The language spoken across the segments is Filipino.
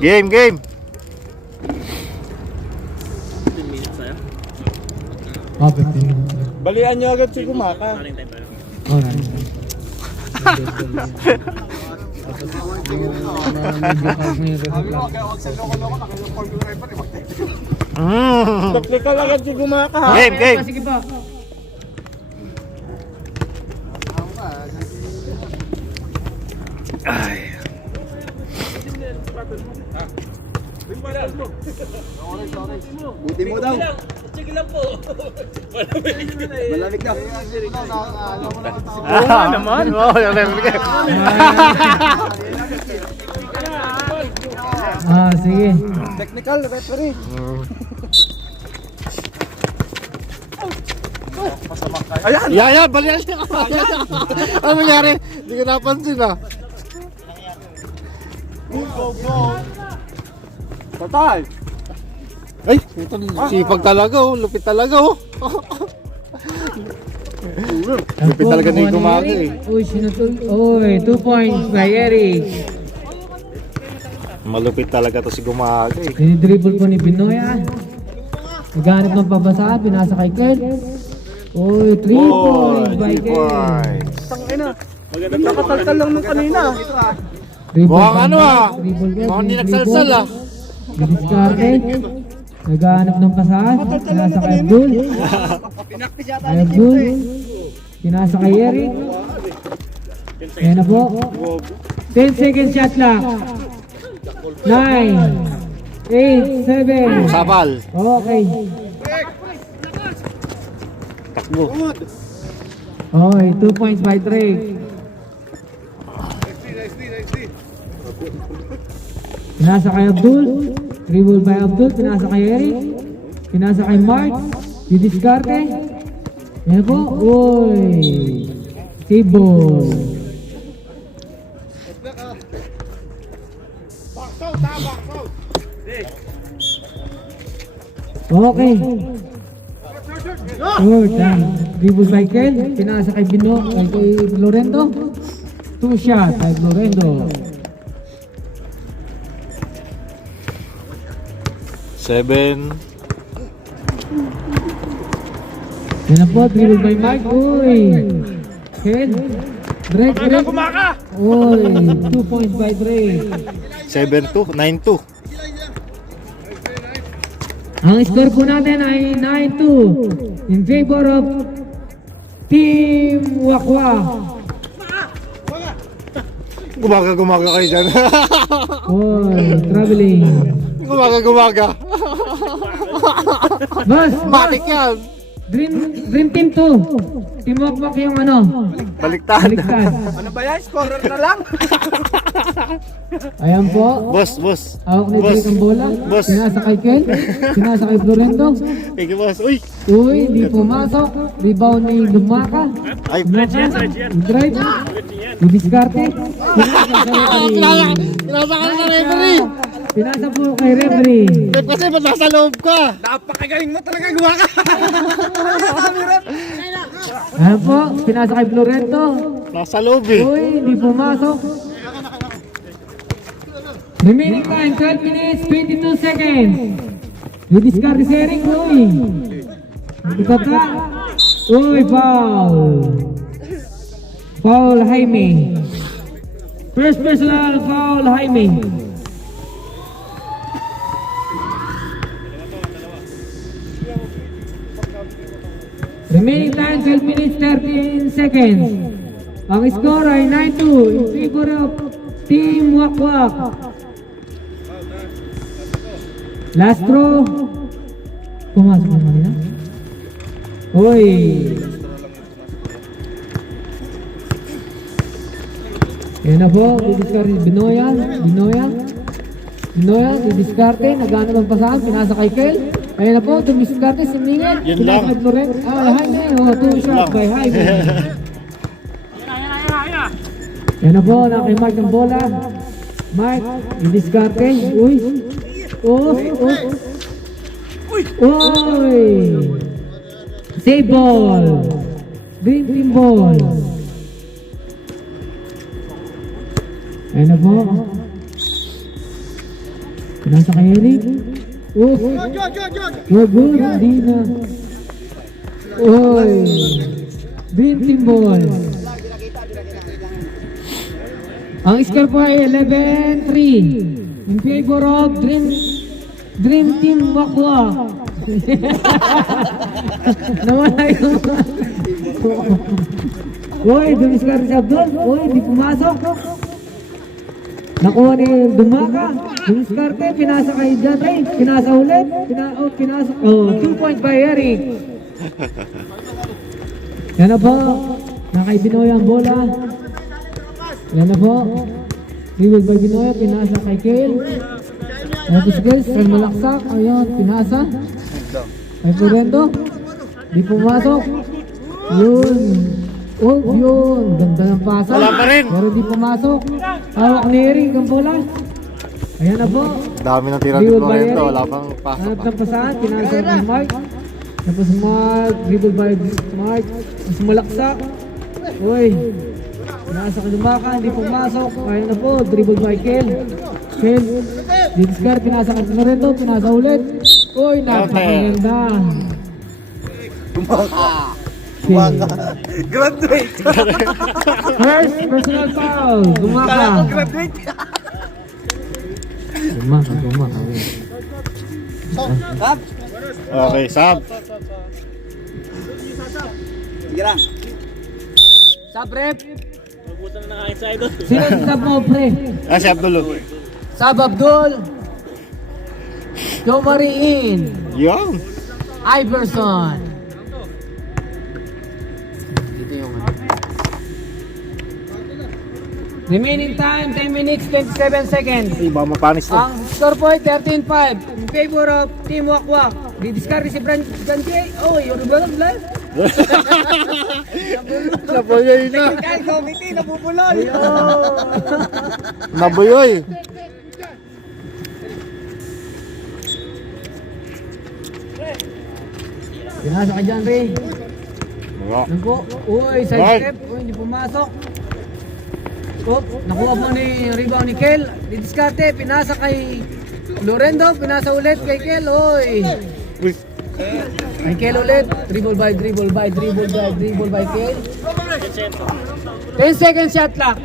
Game, game. 15 minutes sa'yo. Oh, 15 minutes. Balian nyo agad si Gumaka. Running time tayo. Oh, nice. Taklikal agad si Gumaka ha. Game, game. Sige pa. Ay. Buti mo daw. Sige lang po. Malamig daw. Oo naman. Oo, yung level game. Ah, sige. Technical referee. Ayan! Yan, balian siya. Ano nangyari? Hindi ko napansin ah. Total! Ay, ito sipag talaga oh. Lupit talaga oh. Lupit talaga na yung Gumaka eh. Uy, sinutol. Uy, 2 points by Eric. Malupit talaga to si Gumaka eh. Dinidribble po ni Binoya. Naghanap ng pabasaan, pinasa kay Kurt. Uy, 3 points by 3 Kurt. points. Tangina. Nakataltal lang nung kanina. Mukhang ano ah. Mukhang hindi nagsalsal ah. Didiskarte. Naghanap ng pasahan. Pinasa kay Abdul. Kay Abdul. Pinasa kay Eric. Ayan na po. 10 second shot lang. 9 8 7. Sabal. Okay. Takbo. Okay, 2 points by Drake. Pinasa kay Abdul. Dribble by Abdul. Pinasa kay Eric. Pinasa kay Mark. Didiskarte. Ayan po. Uy. Save ball. Okay. Good. Dribble by Ken. Pinasa kay Bino. Kay Lorendo. 2 shot kay Lorendo. 7. Yan na po. Dribble by Mark. Uy. Ken. Drake. Gumaka! Uy. 2 points by Drake. 7-2. 9-2. Ang score po natin ay 9-2 in favor of Team Wakwa. Gumaga kayo dyan. Uy. Traveling. Gumaga. Boss. Matik yan. Dream Team 2. Team Wakwak yung ano. Baliktad. Baliktad. Ano ba yan? Scorer na lang? Ayan po. Boss. Hawak ni Drake ang bola. Boss. Pinasa kay Ken. Pinasa kay Florento. Thank you, boss. Uy. Uy, di pumasok. Rebound ni Lumaka. Ay, Drive. Didiskarte. pinasa ka na referee. Pinasa po kay referee. Pep, kasi ba't nasa loob ka? Napakagaling mo talaga Gumaka! Ayan po. Pinasa kay Florento. Nasa loob eh. Uy, di pumasok. Remaining time, 12 minutes, 22 seconds. Didiskarte si Eric, uy. Ikot ka. Uy, foul. Foul, Jaime. First personal foul, Jaime. Remaining time, 12 minutes, 13 seconds. Ang score ay 9-2 in favor of Team Wakwak. Last throw. Pumasok naman nila. Uy. Yan na po. Didiskarte Binoya. Didiskarte. Nagano ng pasahan. Pinasa kay Kel. Ayan na po. Didiskarte. Sumingin. Yun lang. Pinasa kay Florent. Jaime. 2 shots by Jaime. Yan na po. Nakimark ng bola. Mark. Didiskarte. Uy. Uy! Save ball! Green team ball! Ayan na po. Pinasa kay Eric. Oof. Good, hindi na. Oy. Dream Team Ball. Ang score po ay 11-3 in favor of Dream Team Wakwa. Nawala yung... Uy, dumiskarte si Abdul. Uy, di pumasok. Nakuha ni Dumaka. Dumiskarte, pinasa kay Jatay. Pinasa ulit. Pinasa. 2 points by Eric. Yan na po. Nakay Binoy ang bola. Yan na po. Reward by Binoy. Pinasa kay Kale. Tapos guys, sa malaksak. Ayun, pinasa. Kay Florendo. Di pumasok. Yun. Oh, yun. Ganda ng pasa. Wala pa rin. Pero di pumasok. Hawak ni Eric ang bola. Ayan na po. Dami ng tira ni Reward by Florento. Eric. Wala pang pasa Hanap pa. ng pasahan. Pinasa ni Mark. Tapos Mark. Dribble by Mark. Tapos malaksak. Uy. Nasa Dumaka. Hindi pumasok. Ayan na po. Dribble by Kel. Kel. Dinskar. Pinasa kay Florento. Pinasa ulit. Uy, napakaganda. Graduate. First personal foul. Dumaka. Graduate. Dumaka. Okay, sub. Sige lang. Sub rep. Mabutan na ng inside doon. Sino si sub mo, pre? Si Abdul. Sub Abdul. Joe Marie Yung. Iverson. Dito yung remaining time, 10 minutes, 27 seconds. Iba mapanis to. Ang score po ay 13-5 in favor of Team Wakwak. Didiscard si Branche. Oh, yung rebound left. Nabuyoy na. Kaya committee, napupulol. Nabuyoy. Pinasa ka dyan, Ray. Wala. Nagpo. Uy, side Right. step. Uy, hindi pumasok. Oh, nakuha mo ni rebound ni Kel. Didiskarte, pinasa kay Lorendo. Pinasa ulit kay Kel. Uy. Uy. Kay Kel ulit. Dribble by Kel. 10 seconds shot clock.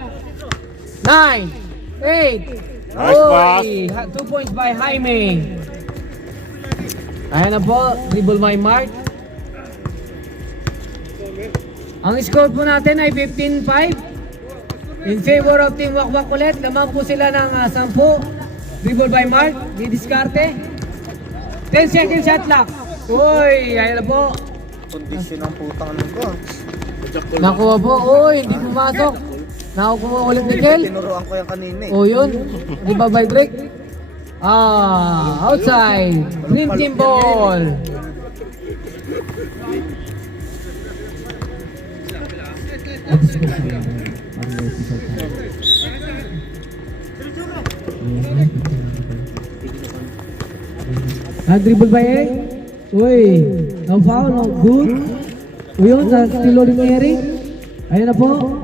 9, 8. Nice pass. 2 points by Jaime. Ayan na po. Dribble by Mark. Ang score po natin ay 15-5 in favor of Team Wakwak ulit. Lamang po sila ng 10. Dribble by Mark. Didiskarte. 10 seconds shot clock. Uy, ayan na po. Condition ng putang nito. Nakuha po. Uy, hindi pumasok. Nakuha ulit ni Kel. Tinuruan ko yung kanina eh. O yun. Di ba by break? Outside. Dream Team Ball. Dribble by Eric. Uy, no foul, no good. Uy yun, still ulit ni Eric. Ayan na po.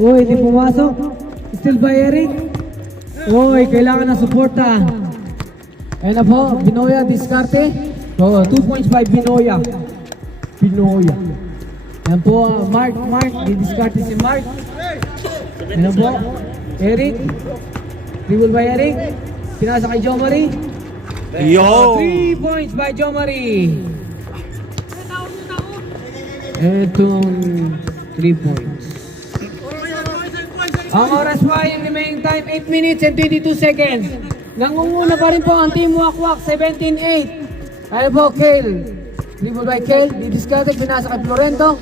Uy, hindi pumasok. Still by Eric. Uy, kailangan ng suporta. Ayan na po, Binoya, diskarte. 2 points by Binoya. Ayan po, Mark, didiskarte si Mark. Ayan na po, Eric. Dribble by Eric. Pinasa kay Joe Marie. Yo. 3 points by Joe Marie. Etong 3 points. Ang oras pa yung remaining time, 8 minutes and 22 seconds. Nangunguna pa rin po ang Team Wakwak, 17-8. Ayan po, Kale. Dribble by Kale, didiskarte, pinasa kay Florento.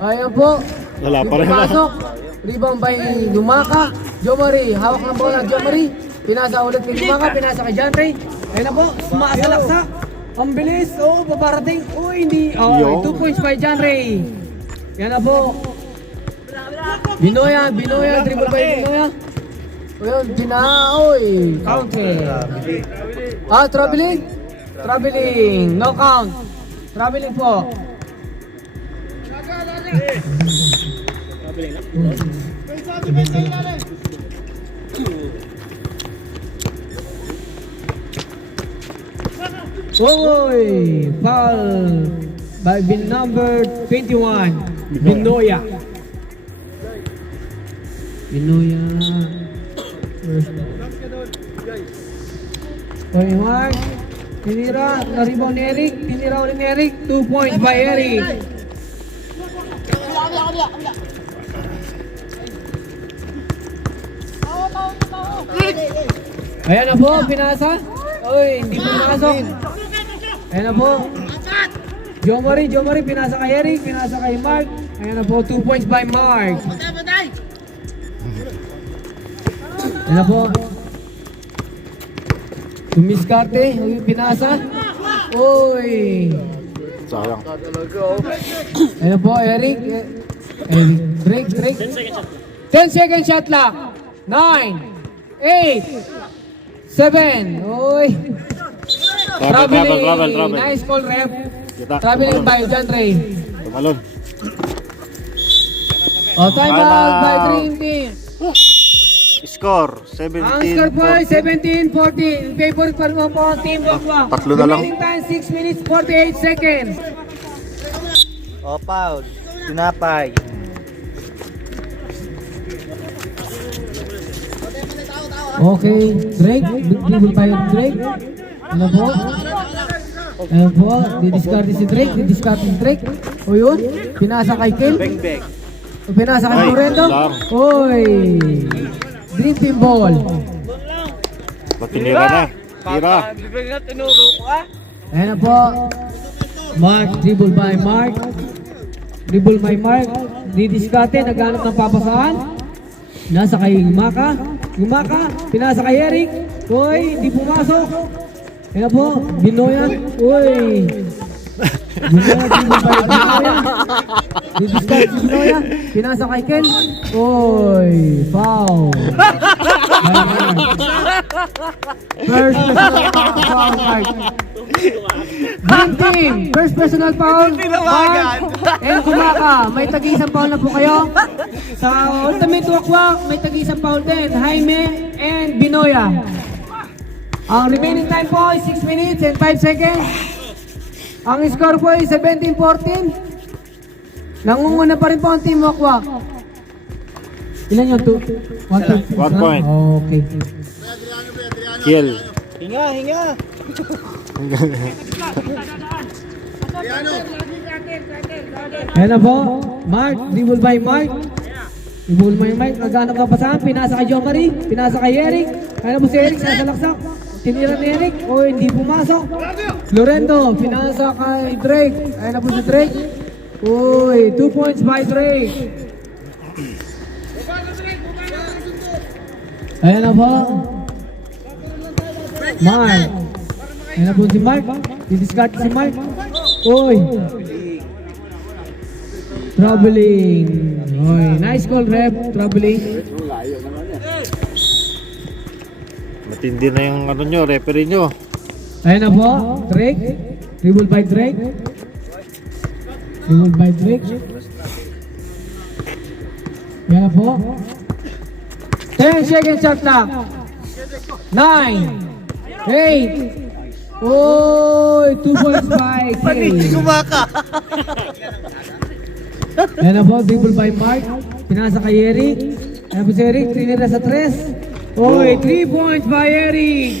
Ayan po. Wala pa rin. Pasok. Rebound by Dumaka. Joe Marie, hawak ng bola Joe Marie. Pinasa ulit ni Dumaka, pinasa kay John Ray. Ayan na po, sumasalaksak. Ang bilis, paparating. Hindi. 2 points by John Ray. Yan na po. Binoya, dribble by Binoya. Ayun, counter. Traveling, no count. Traveling po. Oy! Foul by bin number 21, Binoya. Binoya. First. Oy, Mark. Tinira. Na-rebound ni Eric. Tinira ulit ni Eric. 2 points by Eric. Ayan na po, pinasa. Uy, hindi pumasok. Ayan na po. Jomari, pinasa kay Eric, pinasa kay Mark. Ayan na po, 2 points by Mark. Ayan na po. Tumiskarte, uy, pinasa. Uy. Sayang. Ayan na po, Eric. Drake. 10 second shot clock. 9, 8, 7. Uy. Travel. Nice call, ref. Kita. Traveling by John Ray. Tumalon. Time out by Dream Team. Score, Ang score po ay 17-14. In favor pa rin po ang Team Bakwa. Tatlo na lang. Remaining time 6 minutes 48 seconds. O, Paul. Tinapay. Okay, Drake. Dribble tayo Drake. Ano po? Ayan po, didiscarte si Drake. O yun, pinasa kay Kel. Beng. O pinasa kay Ay, Morendo. sir. Oy! Dream Team ball. Tinira na. Tira. Bibig na tinuro ko, ha? Ayan na po. Mark, dribble by Mark. Didiscarte, naghanap ng papasaan. Nasa kay Maka. Pinasa kay Eric. Uy, hindi pumasok. Ayan na po, Binoya. Uy. Didiscarte si Binoya. Pinasa kay Ken. Uy, foul. First personal foul card. Dream Team, first personal foul. Mark and Kumaka, may tag-isang foul na po kayo. Sa Ultimate Wakwak, may tag-isang foul din. Jaime and Binoya. Ang remaining time po ay 6 minutes and 5 seconds. Ang score po ay 17-14. Nangunguna pa rin po ang Team Wakwak. Ilan yung 2? 1 point. Okay. Kill. Hinga. Ayan na po. Mark, dribble by Mark. Naghanap ka pasahan. Pinasa kay Jomari. Pinasa kay Eric. Ayan na po si Eric. Nasa laksak. Tinira ni Eric. O hindi pumasok. Lorendo. Pinasa kay Drake. Ayan na po si Drake. Uy, 2 points by Drake. Ayan na po. Mark. Ayan na po si Mark. Didiscard si Mark. Uy. Troubling. Uy, nice call, ref. Troubling. Matindi na yung ano nyo, referee nyo. Ayan na po. Drake. Dribble by Drake. Ayan na po. 10 seconds shot clock. 9, 8. Uy, 2 points by Kay. Kumaka. Ayan na po, dribble by Mark. Pinasa kay Eric. Ayan po si Eric, tinira sa 3. Uy, 3 points by Eric.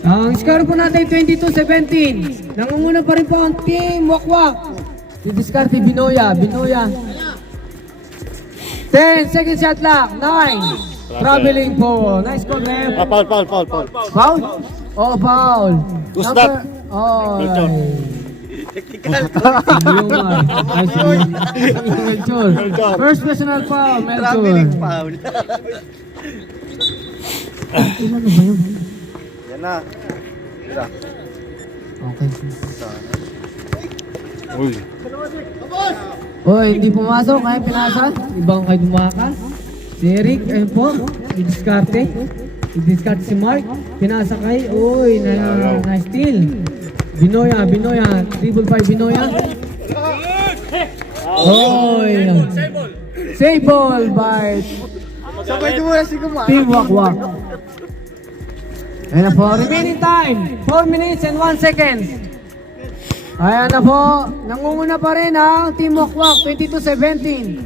Ang score po natin 22-17. Nangunguna pa rin po ang Team Wakwak. Didiscarte Binoya. 10 second shot clock. 9. Traveling po. Nice call, ref. Foul. Foul? Oh, foul. Who's that? Oh. Melchor. Melchor. First personal foul, Melchor. Traveling foul. Ilan na ba yun? Yan na. Okay. Uy. Oy, hindi pumasok. Kaya pinasa. Ibang kay Dumaka. Si Eric, ayun po. I-discarte si Mark. Pinasa kay. Uy, na-steal. Binoya. Dribble by Binoya. Oy. Save ball by Sabay ko muna si Kumaka. Team Wakwak. Ayan na po, remaining time, 4 minutes and 1 second. Ayan na po, nangunguna pa rin ang Team Wakwak, 22-17.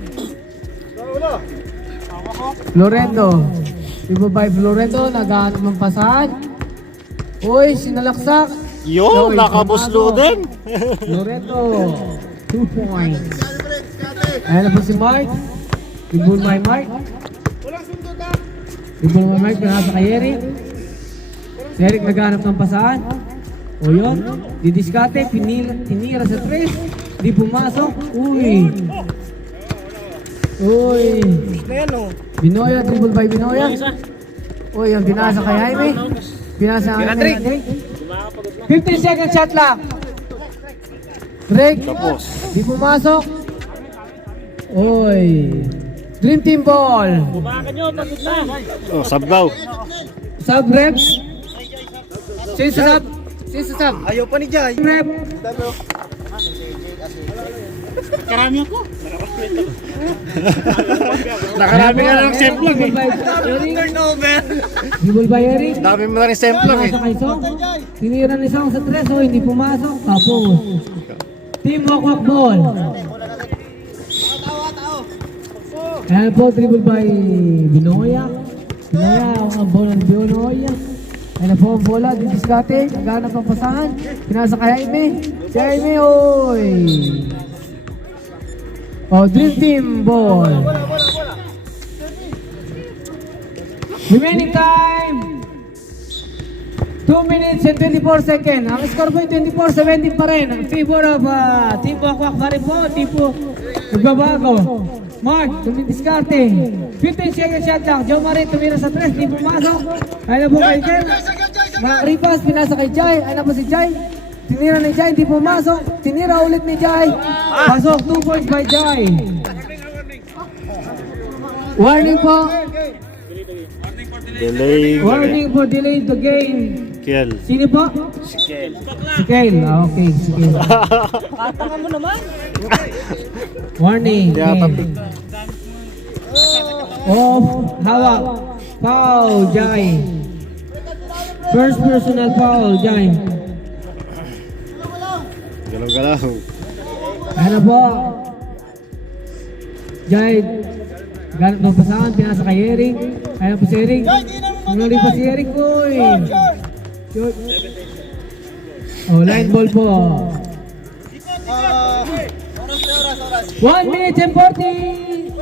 Florendo, Vivo by Florendo, naghahanap ng pasahan. Uy, sinalaksak. Yo, nakabuslo din. Florendo, 2 points. Ayan na po si Mark. Ibul my Mark. Ibul my Mark, pinasa kay Eric. Si Eric naghanap ng pasahan. O yun, didiskate, tinira sa 3. Di pumasok. Uy. Uy. Binoya, dribble by Binoya. Uy, yung pinasa kay Jaime. Pinasa kay Jaime. 15 second shot lang. Break. Di pumasok. Uy. Dream team ball. Bumakan nyo, pagod na. Oh, sabgaw. Sub rep. Sub. Ayaw pa ni Jai. Rep. Karami ako. Nakarami nga ng semplang eh. Dribble by Eric. Dami mo na rin semplang eh. Pinasa kay Song. Tinira ni Song sa 3. So hindi pumasok. Tapos. Team Wakwak ball. Ayan po, dribble by Binoya. Binoya, ang bola ng Binoya. Ayan na po ang bola, didiskate. Naghanap ng pasahan. Pinasa kay Jaime. Si Jaime, oy. Oh, Dream Team ball. Remaining time. 2 minutes and 24 seconds. Ang score po yung 24-17 pa rin. Ang favor of Team Wakwak pa rin po. Di po nagbabago. Mark, tumidiskarte. 15 second shot lang. Joe Marie tumira sa 3. Di pumasok. Ayun na po kay Jen. Mga ripas, pinasa kay Jai. Ayun na po si Jai. Tinira ni Jai, di pumasok. Tinira ulit ni Jai. Pasok, 2 points by Jai. Warning po. Delay. Warning for delay the game. Kiel. Sino po? Si Kale. Ah, okay, si Kale. Katanga mo naman. Warning. Yatapig. Off. Hawak. Foul, Jai. First personal foul, Jai. Galaw-galaw. Ano po? Jai. Ganap ng pasahan, pinasa kay Eric. Ayan po si Eric. Nangali pa si Eric, uy. Shoot. Oh, line ball po. 1 minute and 40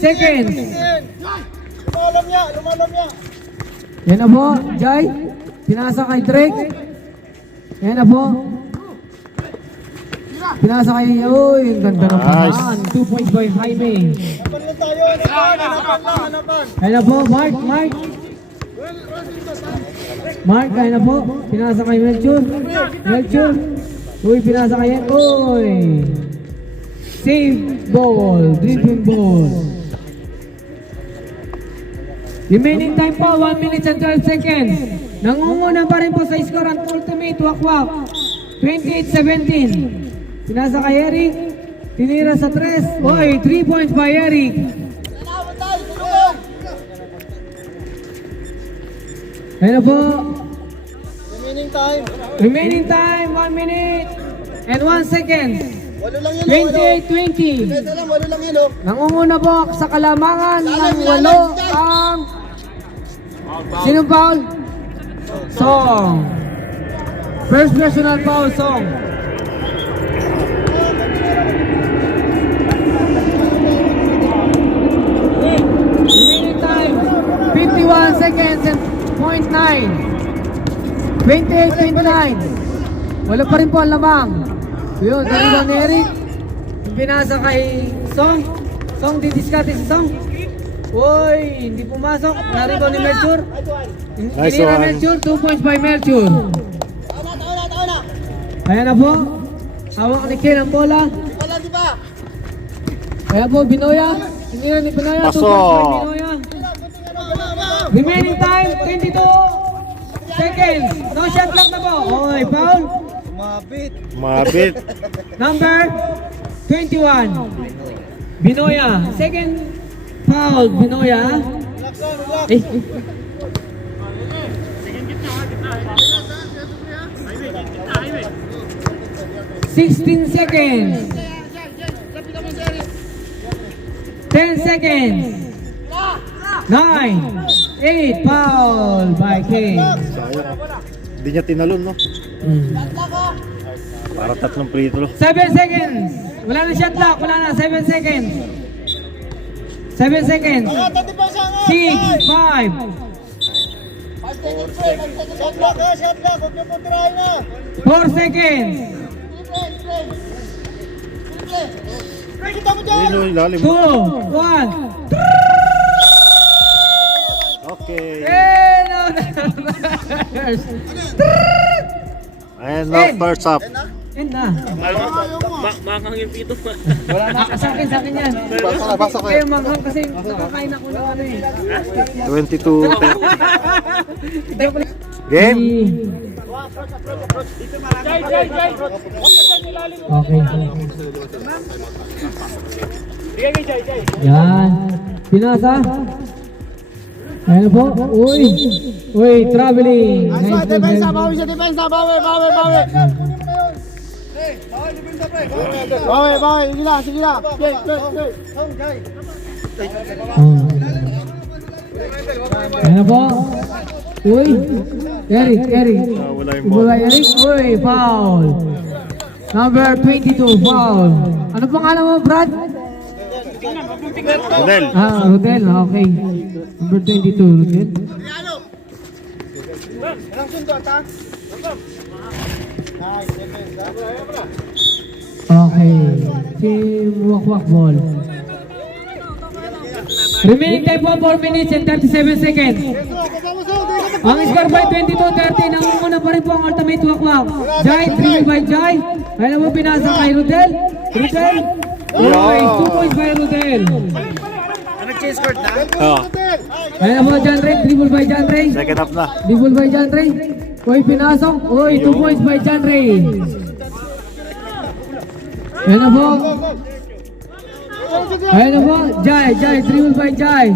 seconds. Yan na po, Jai. Pinasa kay Drake. Yan na po. Pinasa kay, uy, ang ganda ng pasahan. 2 points by Jaime. Yan na po, Mark. Mark, kaya na po. Pinasa kay Melchor. Uy, pinasa kay yan. Uy. Save ball. Dribbling ball. Remaining time po, 1 minute and 12 seconds. Nangunguna pa rin po sa score ang ultimate Wakwak. 28-17. Pinasa kay Eric. Tinira sa 3. Uy, 3 points by Eric. Ayun na po. Remaining time, 1 minute and 1 second. 28-20. Nangunguna po sa kalamangan ng 8 ang... Sinong foul? Song. First personal foul, Song. Remaining time, 51 seconds and 0.9. 28-29. Wala pa rin po ang lamang. Yun, naribaw ni Eric. Yung pinasa kay Song. Song, didiskate si Song. Uy, hindi pumasok. Naribaw ni Melchor. Nice Tinira one. Melchor, 2 points by Melchor. Ayan na po. Hawak ni Ken ang bola. Ayan po, Binoya. Tinira ni Binoya, 2 Pasok. points by Binoya. Remaining time, 22 seconds. No shot clock na po. Oy, foul. Mabit. Number 21. Binoya. Second foul, Binoya. 16 seconds. 10 seconds. 9, 8, foul by Kane. Sayang. Hindi niya tinalon, no? Para tatlong free throw. 7 seconds. Wala na shot clock. Wala na. 7 seconds. 7 seconds. 6, 5. Shot block. Huwag niyo po tirahin na. 4 seconds. Kita mo dyan. Yun yung ilalim. 2, 1. Okay. Hey, no. And now first up. End na. Makang yung pito pa. Wala na. Sa akin yan. Basa ko. Eh, manghang kasi nakakain ako ng ano eh. 22. Game. Okay. Jay. Yan. Pinasa. Ayan na po. Uy, traveling. Nice Depensa, move. bawi sa depensa. Bawi. Sige na. Jay. Oh. Ayan na po. Uy. Eric. Wala yung Wala ball. Eric. Uy, foul. Number 22, foul. Ano pangalan mo, Brad? Rodel. Rodel. Okay. Number 22, Rodel. Okay. Team Wakwak ball. Remaining time po 4 minutes and 37 seconds. Ang score by 22-30. Nangunguna pa rin po ang ultimate Wakwak. Jai, 3 by Jai. Ayan mo pinasa kay Rodel. Okay, 2 points by Rodel. Oh, Ayan mo John Ray, dribble by John Ray. second up na. Dribble by John Ray. Uy, pinasok. Uy, 2 points by John Ray. Ayan na po. Ayan na po. Jai, dribble by Jai.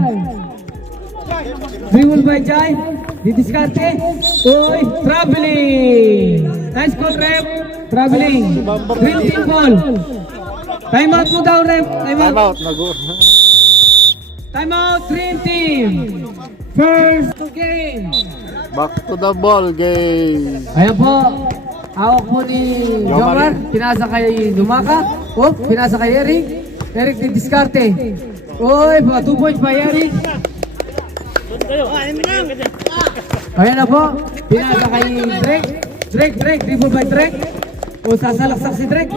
Dribble by Jai. Didiskarte. Uy, traveling. Nice call, rep. Traveling. Green team ball. Time out mo daw, rep. Time Time out. out. Time out, Green team. First game. Back to the ball game. Ayan po. Hawak po ni Jomar. Pinasa kay Lumaka. Pinasa kay Eric. Eric di diskarte. Uy, 2 points by Eric. Ayan na po. Pinasa kay Drake. Dribble by Drake. Sasalaksak si Drake.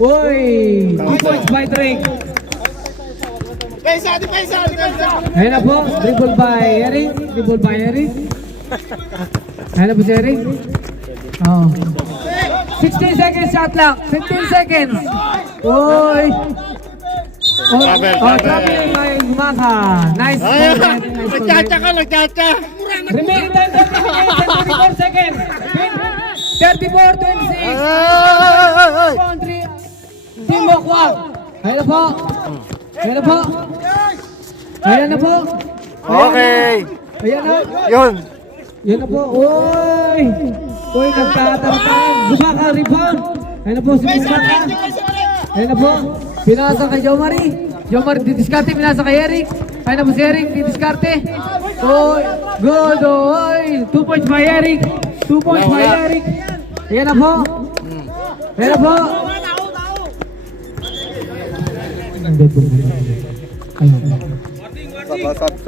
Uy, 2 points by Drake. Depensa. Ayan na po. Dribble by Eric. Ayan na po si Eric. Oh. 16 seconds shot clock. 15 seconds. Uy. Travel by Lumaka. Nice. Nagtsatsa. Remaining time 34 seconds. 34, 26. Boundary. Team Wakwak. Ayan na po. Ayan na po. Okay. Ayan na. Yun. Yan na po. Uy, nagtatampan. Lumaka rebound. Ayan na po si Lumaka. Ayan na po. Pinasa kay Jomari. Jomari didiskarte. Pinasa kay Eric. Ayan na po si Eric. Didiskarte. Uy, good. Uy, 2 points by Eric. 2 points by Eric. Ayan na po. Ayan na po.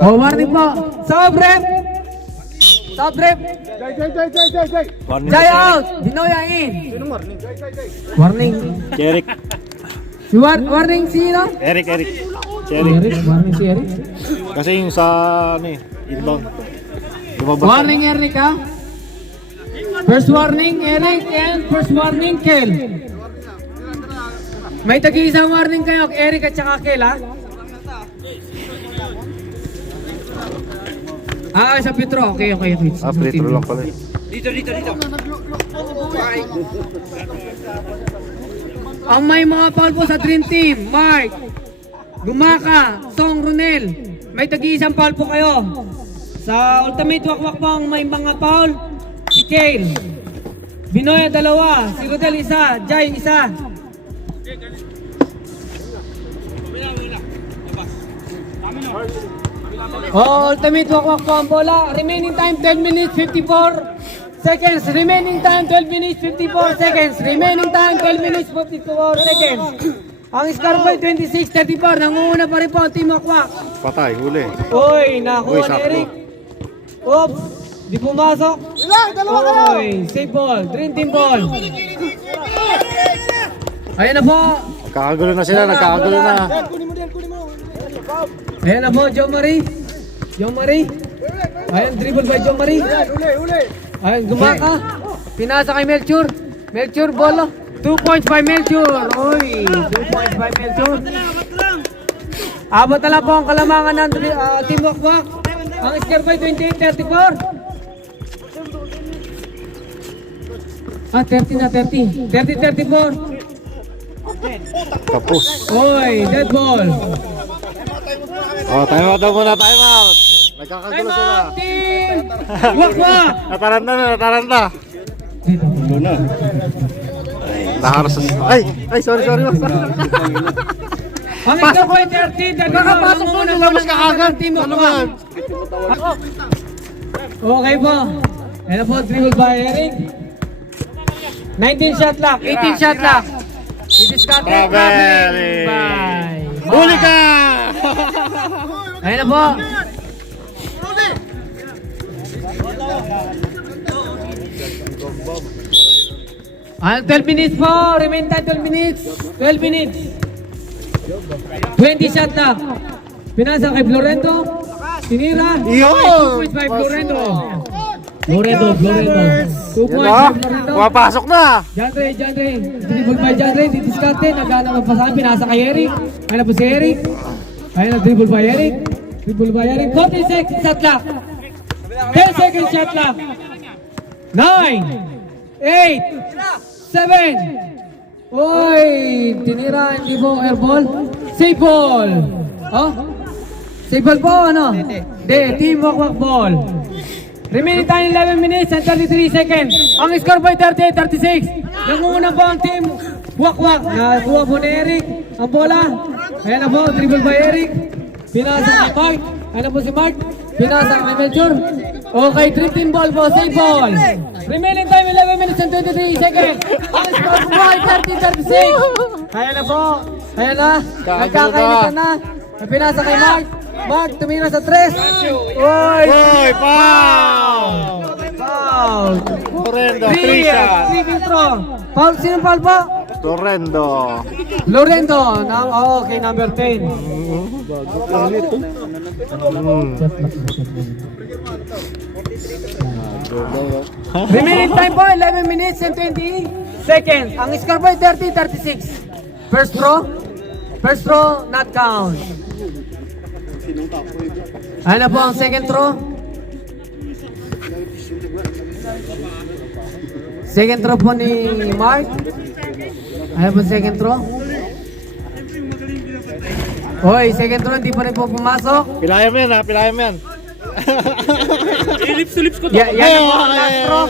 Oh, warning po. Stop, rep. Jai out. Dinoya in. Warning. Eric. Warning sino? Eric. Warning si Eric. Kasi yung sa inbound. Lumabas. Warning Eric ha. First warning Eric and first warning Kel. May tag-iisang warning kayo, Eric at saka Kel ha. Sa Petro. Okay. Free throw lang pala. Dito. Ang may mga foul po sa Dream Team, Mark, Gumaka, Song Ronel. May tag-iisang foul po kayo. Sa Ultimate Wakwak po ang may mga foul, si Kale. Binoya, dalawa. Si Rodel, isa. Jai, isa. Oh, ultimate wakwak po ang bola. Remaining time 12 minutes 54 seconds. Remaining time 12 minutes 54 seconds. Remaining time 12 minutes 54 seconds. Ang score po ay 26-34. Nangunguna pa rin po ang team wakwak. Patay, huli. Uy, nakuha Uy, ni sakto. Eric. Oops, di pumasok. Uy, save ball. Dream team ball. Ayan na po. Nagkakagulo na sila, nagkakagulo na. Ayan na po, Joe Marie. Joe Marie. Ayan, dribble by Joe Marie. Ayan, gumaka. Pinasa kay Melchor. Melchor, bola. 2 points by Melchor. Uy, 2 points by Melchor. Abot na lang po ang kalamangan ng Team Wakwak. Ang score by 28-34. 30 na, 30. 30-34. Kapos. Uy, dead ball. Oh, time out daw muna, time out. Nagkakagulo Time sila. out, Team Wakwak. Nataranta na, nataranta. Gulo na. Naharasas. Ay, sorry. Ang score by 30-34. Nakapasok ko, nilabas ka agad. Team Ano Wakwak. man? Okay po. Ayan po, dribble by Eric. 19 shot lock, 18 shot lock. I-discard Strawberry. by. Huli ka! Ayan na po. Ayan, 12 minutes po. Remain time 12 minutes. 12 minutes. 20 shot lock. Pinasa kay Florento. Tinira. Yun! 2 points by Florento. Florento. 2 Yan points o, by Florento. pumapasok na. Jandre. Dribble by Jandre. Didiskarte. Nagana magpasahan. Pinasa kay Eric. Ayan na po si Eric. Ayan na dribble by Eric. 40 seconds shot clock. 10 seconds shot clock. 9, 8, 7. Uy, tinira. Hindi po airball. Save ball. Oh? Save ball po, ano? Hindi. Team Wakwak ball. Remaining time 11 minutes and 33 seconds. Ang score by 38-36. Nangunguna po ang team Wakwak. Nakuha po ni Eric ang bola. Ayan na po, dribble by Eric. Pinasa kay Mark. Ayan na po si Mark. Pinasa kay Melchor. Okay, 13 ball po, save ball. Remaining time 11 minutes and 23 seconds. Ang score po ay 30-36. Ayan na po. Ayan na. Nagkakainitan na. Pinasa kay Mark. Mark, tumira sa 3. Uy! Uy, foul! Foul! Torrendo, 3 free shot. free throw. Foul, sino foul po? Torrendo. Lorendo. Okay, number 10. Remaining time po, 11 minutes and 20 seconds. Ang score po ay 30-36. First throw, not count. Ano po ang second throw? Second throw po ni Mark. Ano po second throw? Hoy, second throw, hindi pa rin po pumasok. Pilayam yan ha, pilayam yan. Ilips ko to. Yan na po ang last throw.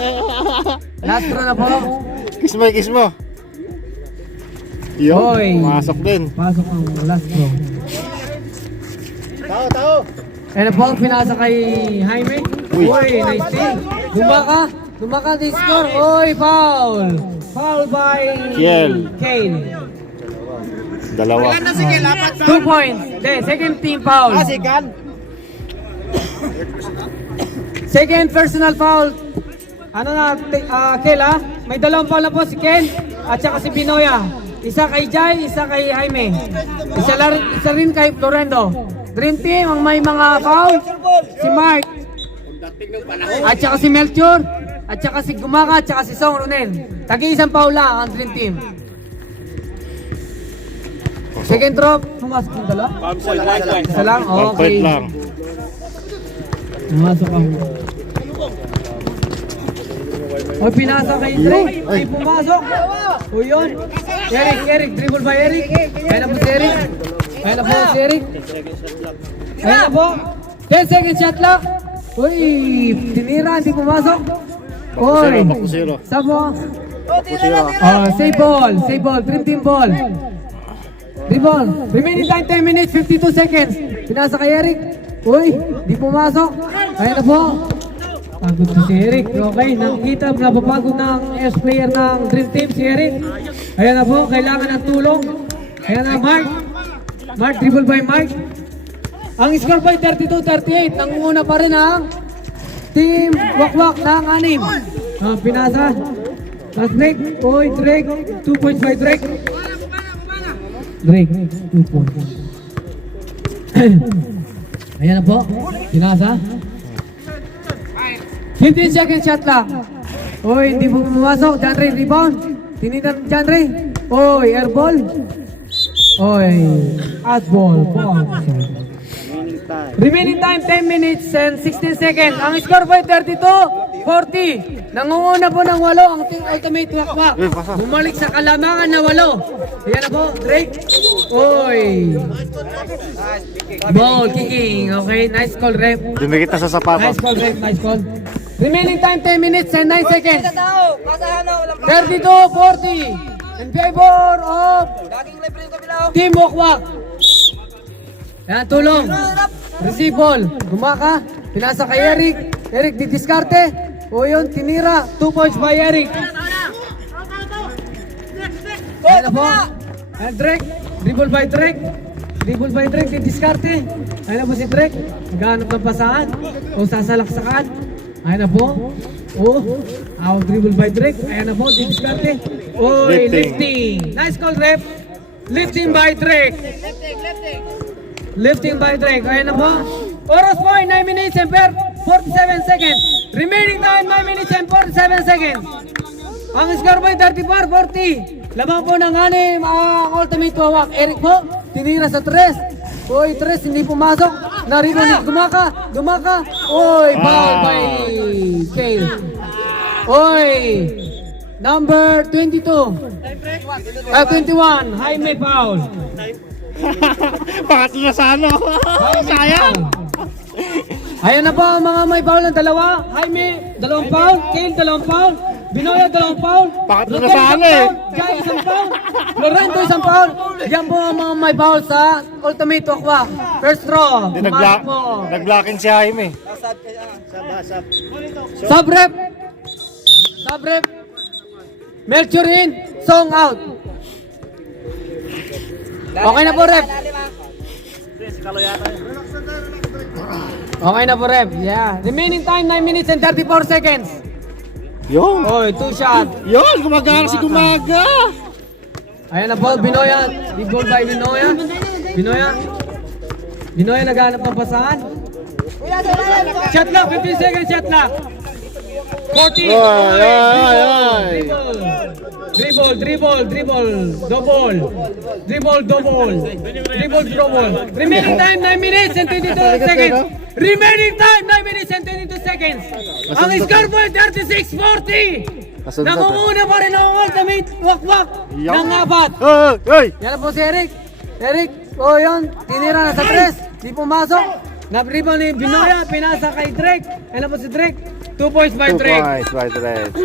Last throw na po. Kiss mo. Yun, Hoy. pumasok din. Pasok ang last throw. Tao. Ano po ang pinasa kay Jaime? Uy. Nice thing. Dumaka di score. Uy, foul. Foul by Kiel. Kale. Dalawa. 2 points. Then, second team foul. Second personal foul. Ano na, Kel ha? May dalawang foul na po si Ken at saka si Binoya. Isa kay Jai, isa kay Jaime. Isa rin kay Florendo. Dream team, ang may mga foul. Si Mark. At saka si Melchor. At saka si Gumaka at saka si Song Ronel. Tagi-isang foul lang ang Dream team. Second drop, pumasok yung dala? Isa lang? One Okay. point lang. Pumasok ang... O, pinasa kay Dre. Ay, pumasok. O, yun. Eric, dribble by Eric. Ayan na po si Eric. Ayan na po. 10 seconds shot clock. Uy, tinira, hindi pumasok. Oy! Bakusero. Sabo! Bakusero. Oh, save ball, dream team ball. Dream ball. Remaining time 10 minutes, 52 seconds. Pinasa kay Eric. Uy, di pumasok. Kaya na po. Pagod na si Eric. Okay, nakikita, napapagod ng S-player ng Dream Team si Eric. Ayan na po, kailangan ng tulong. Ayan na, Mark. Mark, dribble by Mark. Ang score by 32-38. Nangunguna pa rin ang Team Wakwak ng 6. Pinasa. Last Drake. Uy, Drake. 2 points by Drake. Drake, 2 points. Ayan na po. Pinasa. 15 seconds shot lang. Uy, hindi po pumasok. John Ray, rebound. Tinitan John Ray. Uy, air ball. Uy, out ball. Remaining time 10 minutes and 16 seconds. Ang score by 32-40. Nangunguna po ng 8 ang Team Ultimate Wakwak. Bumalik sa kalamangan na 8. Ayan na po, Drake. Uy. Ball kicking. Okay, nice call, ref. Dumikit na sa sapatos. Nice call, ref. Nice call. Remaining time 10 minutes and 9 seconds. 32-40. In favor of Team Wakwak. Yan, tulong. Receive ball. Gumaka. Pinasa kay Eric. Eric, didiskarte. O yun, tinira. 2 points by Eric. Yan na po. Yan, Drake. Dribble by Drake. Dribble by Drake. Didiskarte. Yan na po si Drake. Naghanap ng pasahan. O sasalaksakan. Yan na po. O, dribble by Drake. Ayan na po, didiskarte. Oy, lifting. Nice call, ref. Lifting by Drake. Lifting by Drake. Ayan na po. Oras po ay 9 minutes and 47 seconds. Remaining time 9 minutes and 47 seconds. Ang score by 34-40. Lamang po ng 6 ang Ultimate Wakwak. Eric po, tinira sa 3. Uy, 3 hindi pumasok. Narito ni Gumaka. Gumaka. Uy, foul by Kale. Uy, number 22. 21. Jaime foul. Bakit na sa ano? Sayang! Ayan na po ang mga may foul ng dalawa. Jaime, 2 foul. Kale, 2 foul. Binoya, 2 foul. Bakit na Rodel, sa ano eh? 1 foul. Jai, 1 foul. Lorento, 1 foul. Yan po ang mga may foul sa Ultimate Wakwak. First draw. Pumasok po. Nag-blocking si Jaime. Subrep. Subrep. Melchor in. Song out. Okay na po, rep. Okay na po, rep. Yeah. Remaining time 9 minutes and 34 seconds. Yun! Oy, 2 shot. Yun! Gumagana si Gumaga! Ayan na po, Binoya. Big goal by Binoya. Binoya. Binoya naghanap ng pasahan. Shot lock, 15 seconds shot lock. 40. Oy! Dribble, dribble, dribble, double. Dribble, double. Dribble, double. Remaining time 9 minutes and 22 seconds. Remaining time 9 minutes and 22 seconds. Ang score po ay 36-40. Nangunguna pa rin ang Ultimate Wakwak ng 4. Hey! Yan na po si Eric. Eric, o yun, tinira na sa 3. Di pumasok. Nabribaw ni Binoya, pinasa kay Drake. Yan na po si Drake. 2 points by 2 Drake. points by Drake.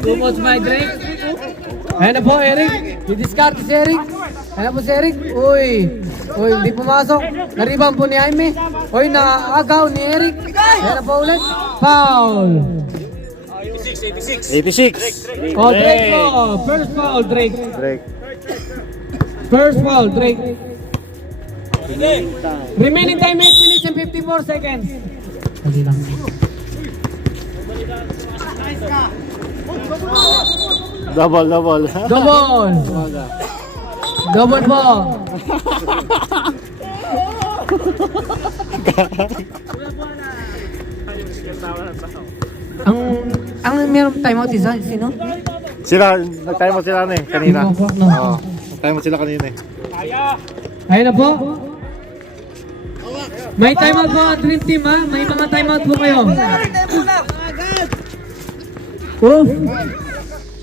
2 points by Drake. Ayan na po, Eric. Didiskarte si Eric. Ayan na po si Eric. Uy, hindi pumasok. Naribang po ni Jaime. Uy, naagaw ni Eric. Ayan na po ulit. Foul. 86. Oh, Drake po. First foul, Drake. Drake. First foul, Drake. Remaining time 8 minutes and 54 seconds. Dali lang. Double. Double. Double po. ang meron timeout isa, sino? Sila, nag-time out sila kanina. Oo. Nag-time out sila kanina eh. Ayun na po. May timeout po ang Dream Team, ha? May mga timeout po kayo.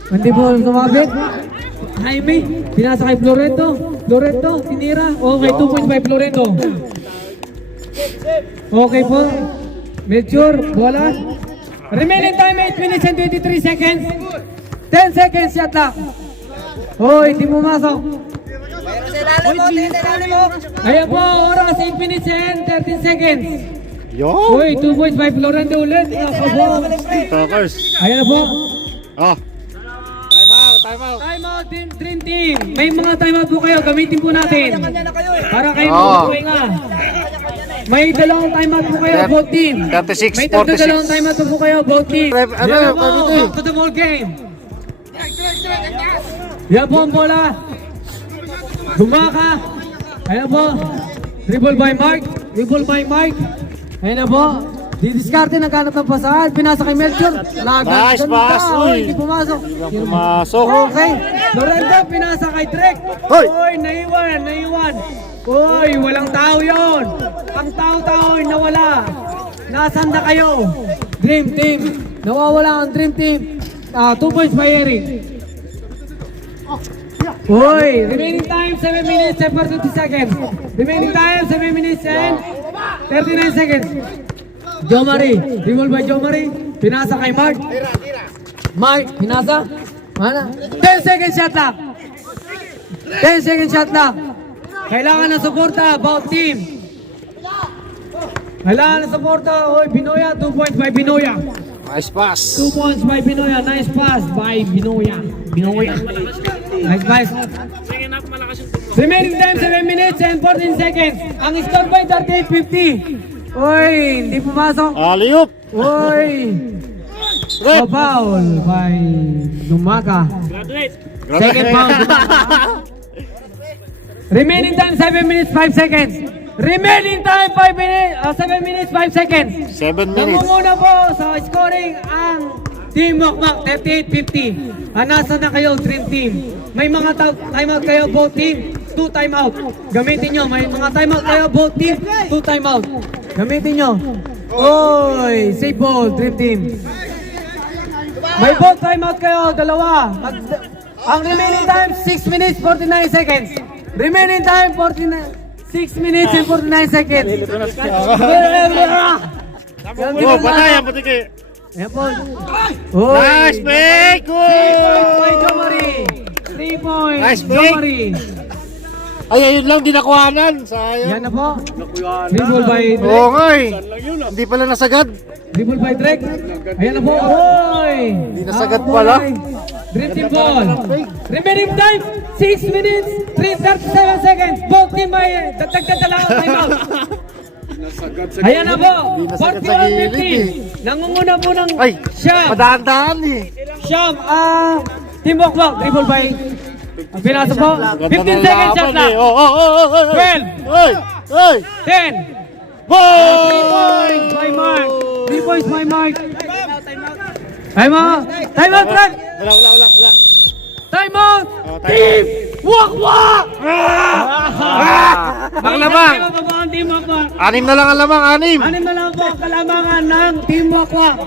Hindi po sumabit. Jaime, pinasa kay Florento. Florento, tinira. Okay, 2 points by Florento. Okay po. Melchor, bola. Remaining time 8 minutes and 23 seconds. 10 seconds shot clock. Hoy, di pumasok. Ayan po, oras 8 minutes and 13 seconds. Yo! Hoy, 2 points by Florando ulit. Nakabo. Talkers. Ayan na po. Oh. Time out, time out. Time out, Dream Team. May mga time out po kayo. Gamitin po natin. Para kayo Oo. magpupuwi nga. May dalawang time out po kayo, both team. 36, May 46. dalawang time out po kayo, both team. Ano, Yan po, Pablo? back to the ball game. Yan po ang bola. Dumaka. Ayan po. Dribble by Mark. Dribble by Mike. Ayan na po. Didiskarte, naghanap ng pasahan. Pinasa kay Melchor. Lagat. Nice Ganda. pass, uy. Hindi pumasok. Pumasok. Okay. Lorenzo, pinasa kay Drek. Hoy. Hoy, naiwan. Hoy, walang tao yon. Ang tao-tao ay nawala. Nasaan na kayo? Dream Team. Nawawala ang Dream Team. 2 points by Eric. Hoy, remaining time 7 minutes and 42 seconds. Remaining time 7 minutes and 39 seconds. Joe Marie, dribble by Joe Marie. Pinasa kay Mark. Mark, pinasa. Mana? 10 seconds shot lang. 10 seconds shot lang. Kailangan ng suporta, both team. Kailangan ng suporta. Hoy, Binoya, 2 points by Binoya. Nice pass. 2 points by Binoya. Nice pass by Binoya. Nice pass. Remaining time 7 minutes and 14 seconds. Ang score by 38-50. Oy, hindi pumasok. Alley-oop. Oy. Red. Foul by Dumaka. Second foul. Dumaka. Remaining time 7 minutes 5 seconds. Remaining time 5 minutes 7 minutes 5 seconds. 7 minutes. Nangunguna po sa scoring ang Team Makmak 38-50. Nasa na kayo, Dream Team. May mga timeout kayo, both team. 2 timeout. Gamitin nyo. May mga timeout kayo, both team. 2 timeout. Gamitin nyo. Oy, save ball, Dream Team. May both timeout kayo, dalawa. Ang remaining time 6 minutes 49 seconds. Remaining time 6 minutes and 49 seconds. Oh, patay ang puti. Ayan po. Nice pick. 3 points by Jomari. 3 points. Nice pick. Jomari. Ay, ayun lang, di nakuhanan. Sayang. Yan na po. Dribble by Oo Drake. nga eh. Hindi pala nasagad. Dribble by Drake. Ayan na po. Hoy! Hindi nasagad pala. Dream Team ball. Remaining time, 6 minutes, 37 seconds. Both team may dagdag dalawang timeout. Ayan na po. Hindi nasagad sa gilid eh. 41-50. Nangunguna po ng Ay, Sham. madaan-daan eh. Sham, Team Wakwak. Dribble by Pinasa po. 15 seconds shot lang. Oh. 12. Oy! Oy! 10. 3 Boy! points by Mark. 3 points by Mark. Time out. Time out, Frank. Wala. Time out. Oh, time Team Wakwak. Ang lamang. Ang Team Wakwak. 6 na lang ang lamang, 6. Ano na lang po ang kalamangan ng Team Wakwak?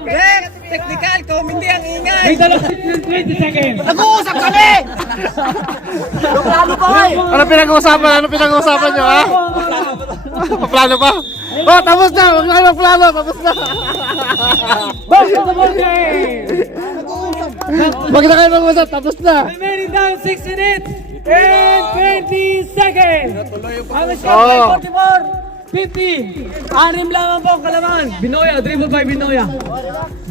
Technical, hindi ang ingay. May dalawang 20 seconds. Nag-uusap kami! Plano pa kayo! Ano pinag-uusapan nyo, ha? Plano pa? Oh, tapos na! Huwag na plano, tapos na! Back to the ball game. Huwag na kayo mag-usap, tapos na! Remaining time 6 minutes and 20 seconds. Ang score Oh. by 44-50. 6 lamang po ang kalamangan. Binoya, dribble by Binoya.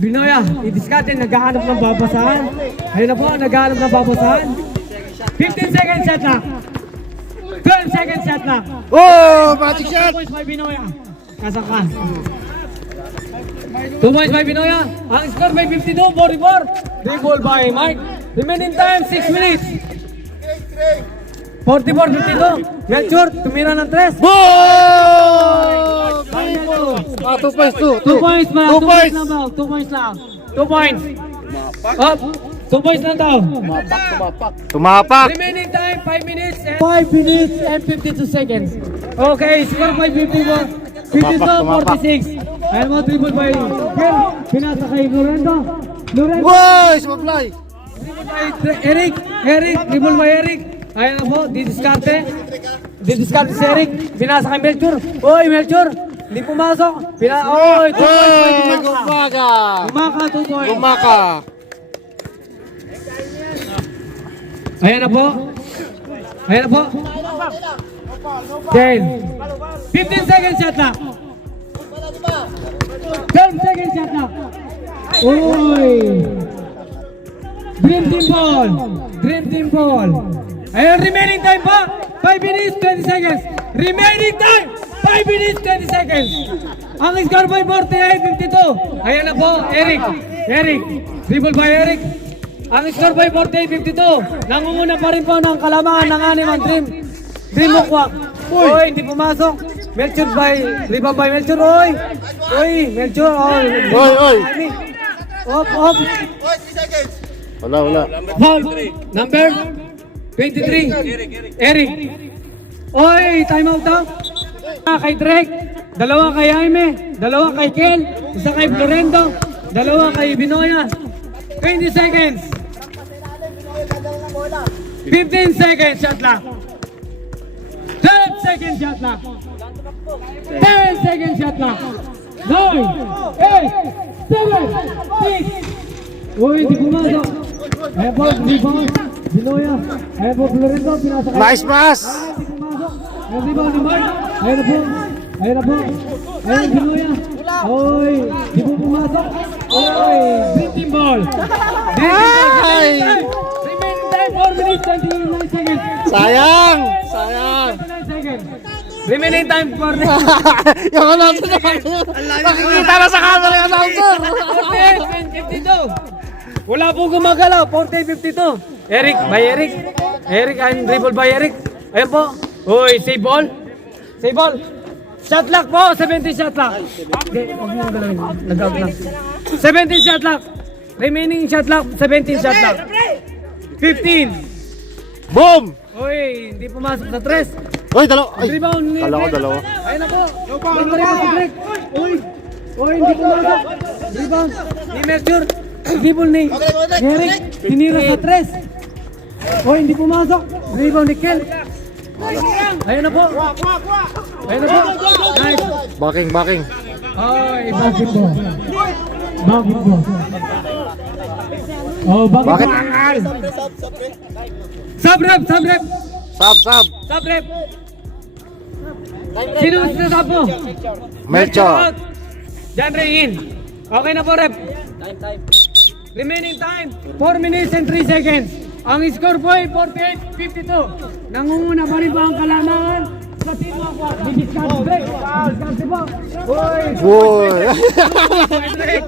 Binoya, i-discard din, naghahanap ng babasahan. Ayun na po, naghahanap ng babasahan. 15 seconds shot na. 12 seconds shot na. Oh! Magic 2 shot! points by Binoya. Kasaka. 2 points by Binoya. Ang score by 52-44. Dribble by Mike. Remaining time 6 minutes. 44-52. Melchor, tumira ng 3. Boom! 2 points, 2 points na. 2 2 points points! lang daw. 2 points lang. 2 points. Up. 2 points lang daw. Tumapak! Remaining time 5 minutes and 52 seconds. Okay, score by 52-46. Ayan mo, dribble by Kel. Pinasa kay Lorenzo. Boy! Sumablay! Dribble by Eric. Dribble by Eric. Ayan na po, didiskarte si Eric. Pinasa kay Melchor. Oy, Melchor. Hindi pumasok. Oy, 2 points Uy, by Gumaka. Gumaka, 2 points. Gumaka. Ayan na po. Ayan na po. 10. 15 seconds shot clock. 10 seconds shot clock. Uy. Dream team ball. Dream team ball. Ayan, remaining time po. 5 minutes, 20 seconds. Remaining time. 5 minutes, 20 seconds. Ang score by 48-52. Ayan na po, Eric. Dribble by Eric. Ang score by 48-52. Nangunguna pa rin po ng kalamangan ng animang Dream Mukwak. Uy, hindi pumasok. Melchor by, rebound by Melchor. Uy, Melchor. Oy. Op. Wala. Foul. Number 23. Eric. Oy, time out daw. Kay Drake. 2 kay Jaime. 2 kay Kel. 1 kay Florendo. 2 kay Binoya. 20 seconds. 15 seconds shot clock. 12 seconds shot clock. 10 seconds shot clock. 9, 8, 7, 6. Uy, hindi pumasok. Ayan po, rebound. Binoya. Ayan po, Florendo. Pinasa kay... Nice pass. Hindi pumasok. Ayan, rebound ni Mark. Ayan na po. Ayan, Binoya. Uy, hindi po pumasok. Uy, green team ball. Ay! Remaining time, 4 minutes, 29 seconds. Sayang. 29 seconds. Remaining time, 4 minutes. Yung announcer na. Nakikita na sa camera yung announcer. 48-52. Wala po gumagalaw. 48-52. Eric, by Eric. Eric and dribble by Eric. Ayan po. Uy, save ball. Shot clock po. 17 shot clock. Okay, huwag mo galawin. Nag-out lang. 17 shot clock. Remaining shot clock, 17 shot clock. 15. Boom! Uy, hindi pumasok sa 3. Uy, dalawa. Ay, Rebound ni kala ko Drake. dalawa. Ayun na po. Rebound si Drake. Uy, hindi pumasok. Rebound ni Mercure. Gibol ni Eric. Tinira sa 3. Uy, hindi pumasok. Rebound ni Kel. Ayun na po. Nice. Backing. Ay, bakit po? Oh, bakit? Bakit? Sub-rep. Sab. Sub-rep. Sino sa po? Melchor. Jan in. Okay na po, rep. Remaining time, 4 minutes and 3 seconds. Ang score po ay 48-52. Nangunguna pa rin po ang kalamangan sa team ako. Didiskarte break. Didiskarte po. Uy! Boy. Break.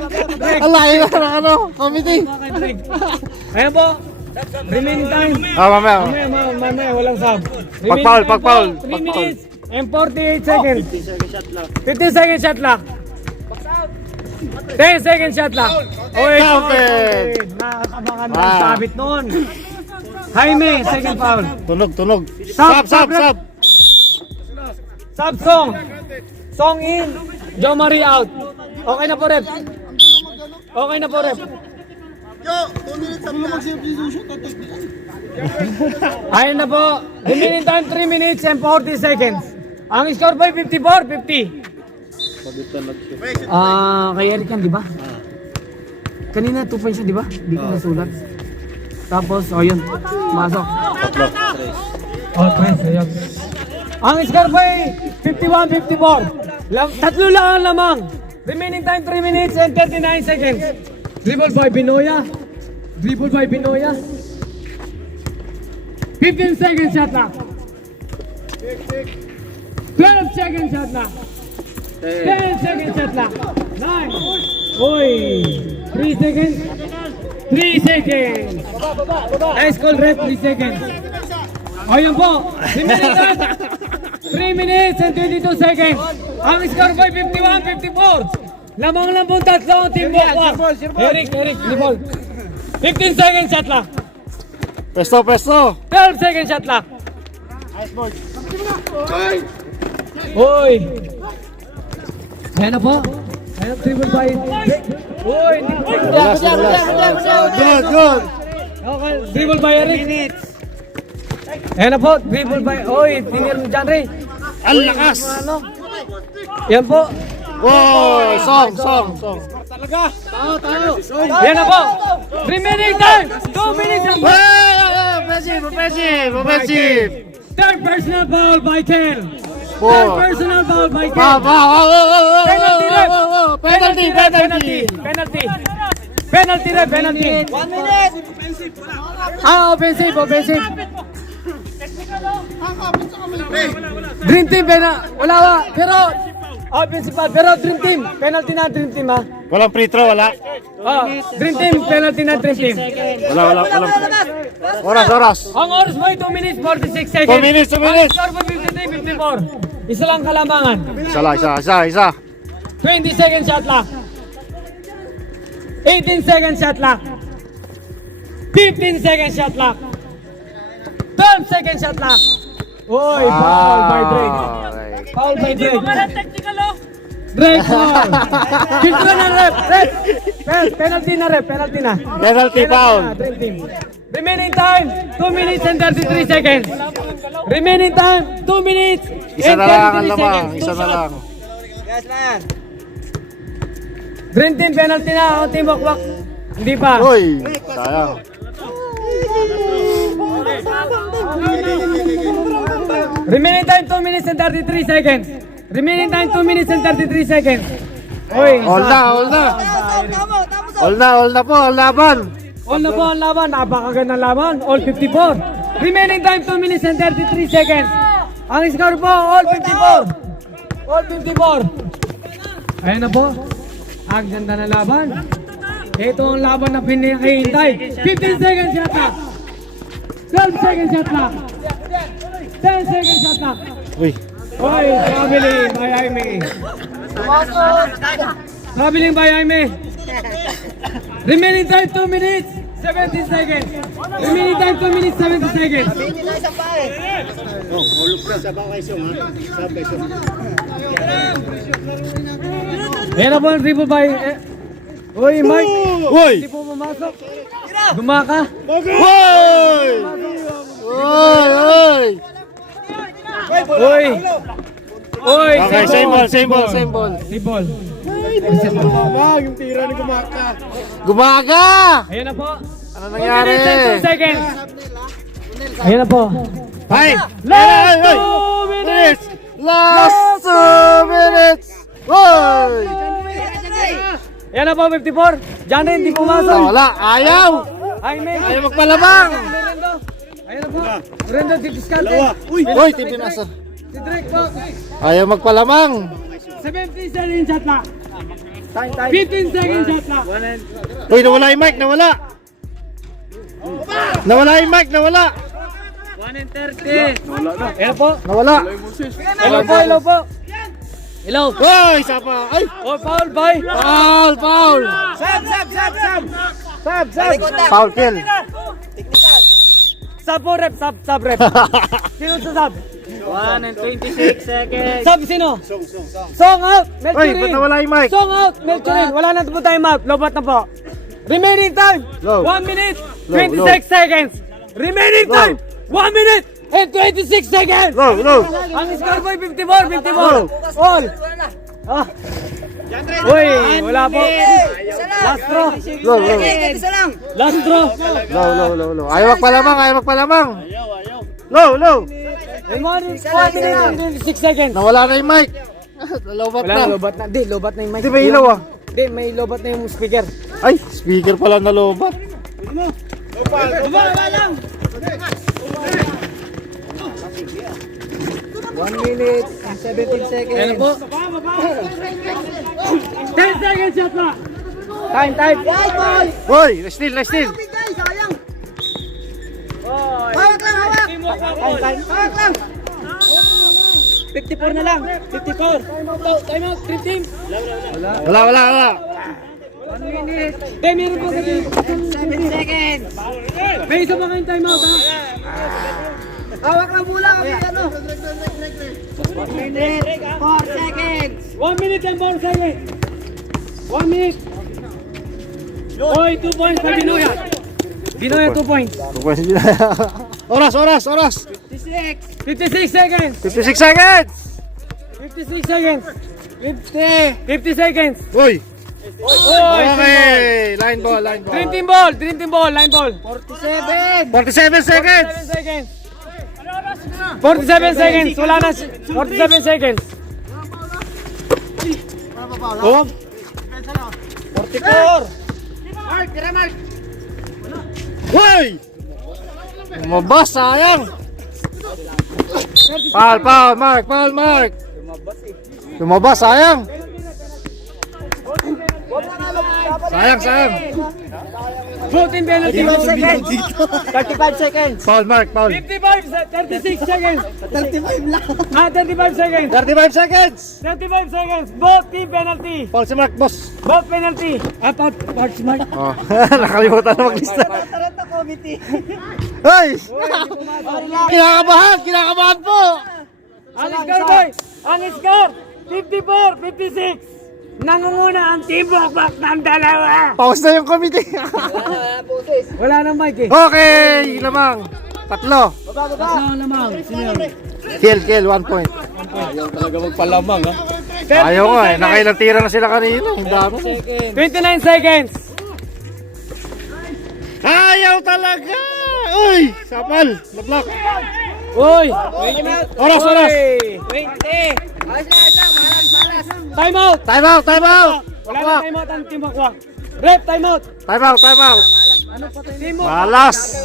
Ang layo na ng ano, committee. Break. Ayan po. Remaining time. Mamaya. Mamaya, walang sub. Pag-foul. 3 minutes and 48 seconds. 15 seconds shot clock. 10 seconds shot clock. Oy, Counted. Nakakabangan ng sabit noon. Jaime, second foul. Tunog. Sub. Sub. Sub song. Song in. Joe Marie out. Okay na po, rep. Ayun na po. Remaining time 3 minutes and 40 seconds. Ang score by 54-50. Kay Eric yan, di ba? Kanina 2 points siya, di ba? Di ko nasulat. Tapos, yun. Masok. Tres, ayun. Ang score by 51-54. Tatlo lang ang lamang. Remaining time 3 minutes and 39 seconds. Dribble by Binoya. 15 seconds shot clock. 12 seconds shot clock. 10 seconds shot clock. 9. Oy. 3 seconds. 3 seconds. Nice call, ref. 3 seconds. Ayun po. 3 minutes and 22 seconds. Ang score by 51-54. Lamang lang po tatlo ang team Bokwak. Eric, dribble. 15 seconds shot clock. Presto. 12 seconds shot clock. Oy. Ayan na po. Ayan, dribble by Drake. Oy. Good. Okay, dribble by Eric. Ayan na po, dribble by... Oy, tinir mo dyan, Ray. Ang lakas. Yan po. Wow, song. Yan na po. Remaining time, 2 minutes and Offensive. third personal foul by Kel. Four. Third personal foul by Kel. Penalty ref. Penalty ref, penalty. 1 minute. Offensive. Dream team, wala. Pero, offensive foul. Pero dream team. Penalty na dream team ha. Walang free throw, wala. Dream team, penalty na dream team. Wala. Oras. Ang oras mo ay 2 minutes 46 seconds. 2 minutes. Ang score mo 53-54. Isa lang kalamangan. Isa. 20 second shot clock. 18 second shot clock. 15 second shot clock. 12 second shot clock. Oy, foul by Drake. Foul by Drake. Drake foul. Kiltro na ref. Penalty na ref. Penalty na. Penalty foul. Dream team. Remaining time 2 minutes and 33 seconds. Remaining time 2 minutes Isa and na lang ang 33 lamang. seconds. Isa na lang. Guys na yan. Dream team penalty na. Ang team wakwak. Hindi pa. Uy, sayang. Remaining time 2 minutes and 33 seconds. Remaining time 2 minutes and 33 seconds. Oy, All na. All na po, all laban. all na po ang laban. Napakagandang laban. All 54. Remaining time 2 minutes and 33 seconds. Ang score po, all 54. All 54. Ayan na po. Ang ganda na laban. Ito ang laban na pinakihintay. 15 seconds shot clock. 12 seconds shot clock. 10 seconds shot clock. Uy, Oy, traveling by Jaime. Traveling by Jaime. Remaining time 2 minutes, 70 seconds. Remaining time 2 minutes, 70 seconds. Hindi na isa pa eh. Ayan na po ang dribble by... Uy, Mike. Uy! Hindi po pumasok. Gumaka. Uy! Uy. Uy, Okay, same ball. Si ball. Yung tira ni Gumaka. Gumaga! Ayan na po. Ano 2 nangyari? minutes and 2 seconds. Ayan na po. Ay! Last Ay! 2 minutes. Last 2 minutes! Uy! Ayan na po, 54. Diyan rin, hindi pumasok. Wala, ayaw! Jaime. Ayaw magpalabang! Rendo. Ayan na po. Rendo, diskarte. Uy, TV nasa. Si Drake po. Ayaw magpalamang! 70 seconds shot clock. 15 seconds shot clock. Uy, nawala yung mic, nawala! Nawala yung mic, nawala! 1 and 30. Ayan po. Nawala! Hello po, hello po. Hello. Uy, isa pa! Ay! Oh, foul, bye. Foul! Sab. Foul kill! Sub po, rep. Sub, rep. Sino sa sub? 1 and 26 seconds. Sub, sino? Song out. Uy, Melchurin. ba't nawala yung mic? Song out. Melchurin. Wala na po time out. Lobat na po. Remaining time. Low. 1 minute. Low, 26 seconds. Remaining time. 1 minute and 26 seconds. Low! Ang score boy 54. All. Ah. Uy, wala po. Last throw. Low! Isa lang. Last throw. Low! Ayaw magpalamang! Low! And 1 minute and 26 seconds. Nawala na yung mic! Nalobat Wala na! na, lobat na. Di, lobat na yung mic. Hindi ba ilaw ah? Di, may lobat na yung speaker. Ay, speaker pala nalobat! Wala lang. 1 minute and 17 seconds. Ayan po. 10 seconds shot clock. Time. Uy, na-steal! Hawak lang. Hawak lang. 54 na lang. 54. Time out. 3 team. Wala! 1 minute. 10 meron po kasi. 7 seconds. May isa pa kayong time out ha. Hawak lang mula kami. 1 minute, 4 seconds. 1 minute and 4 seconds. 1 minute. Oy, 2 points sa Binoya. Binoya 2 points. Oras! 56. 56 seconds. 56 seconds! 56 seconds. 50 seconds. Uy! Oy, Okay! Line ball, line ball. Dream team ball, line ball. 47 seconds! 47 seconds, wala na, 47 seconds. Oh! 44. Uy! Lumabas, sayang! Foul, Mark, Mark! Lumabas, sayang! Sayang! Voting penalty. 35 seconds. Foul, Mark, foul. 36 seconds. 35 lang. 35 seconds. 35 seconds! 35 seconds. Both team penalty. Foul si Mark, boss. Both penalty. Part smart. Oh, nakalimutan na maglista. Taranta committee. Hoy! Kinakabahan po! Ang score, boy. Ang score, 54-56. Nangunguna ang team Bokbok ng dalawa. Pause na yung committee. Wala nang mic eh. Okay, lamang. Tatlo. Tatlo lamang. Sino yun? Kill, 1 point. Ayaw talaga magpalamang ha. Ayaw nga eh, nakailang tira na sila kanina. Ang dami. 29 seconds. Ayaw talaga! Uy! Sapal! Na-block! Uy! Oras! Time out! Time out! Wala na time out ang team Bokbok. Rep, time out! Time out! Team Bokbok. Malas!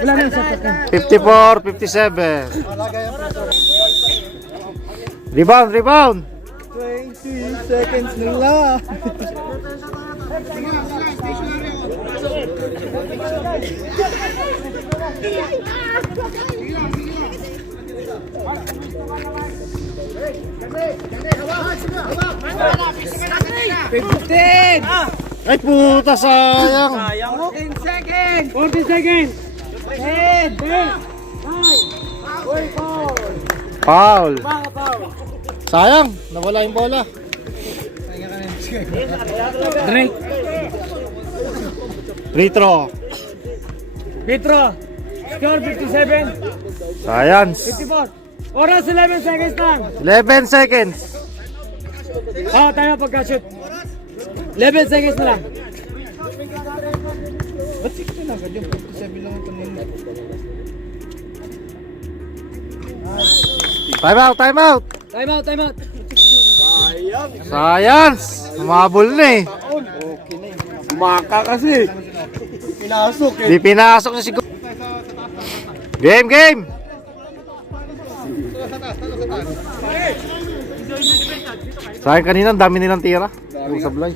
Wala na sa takan. 54-57. Rebound! 20 seconds nila. Ay puta, sayang! 40 seconds. 10. Foul! Sayang! Nawala yung bola. Drink. Retro. Petro. Score 57. Science. 54. Oras 11 seconds lang. 11 seconds. Tayo pagka-shoot. 11 seconds na lang. Ba't 60 lang? Ganyan, 57 lang ito nila. Time out! Time out. Science! Umabol na eh. Maka kasi. Pinasok eh. Di pinasok na si Game! Sayang kanina, ang dami nilang tira. Yung sablay.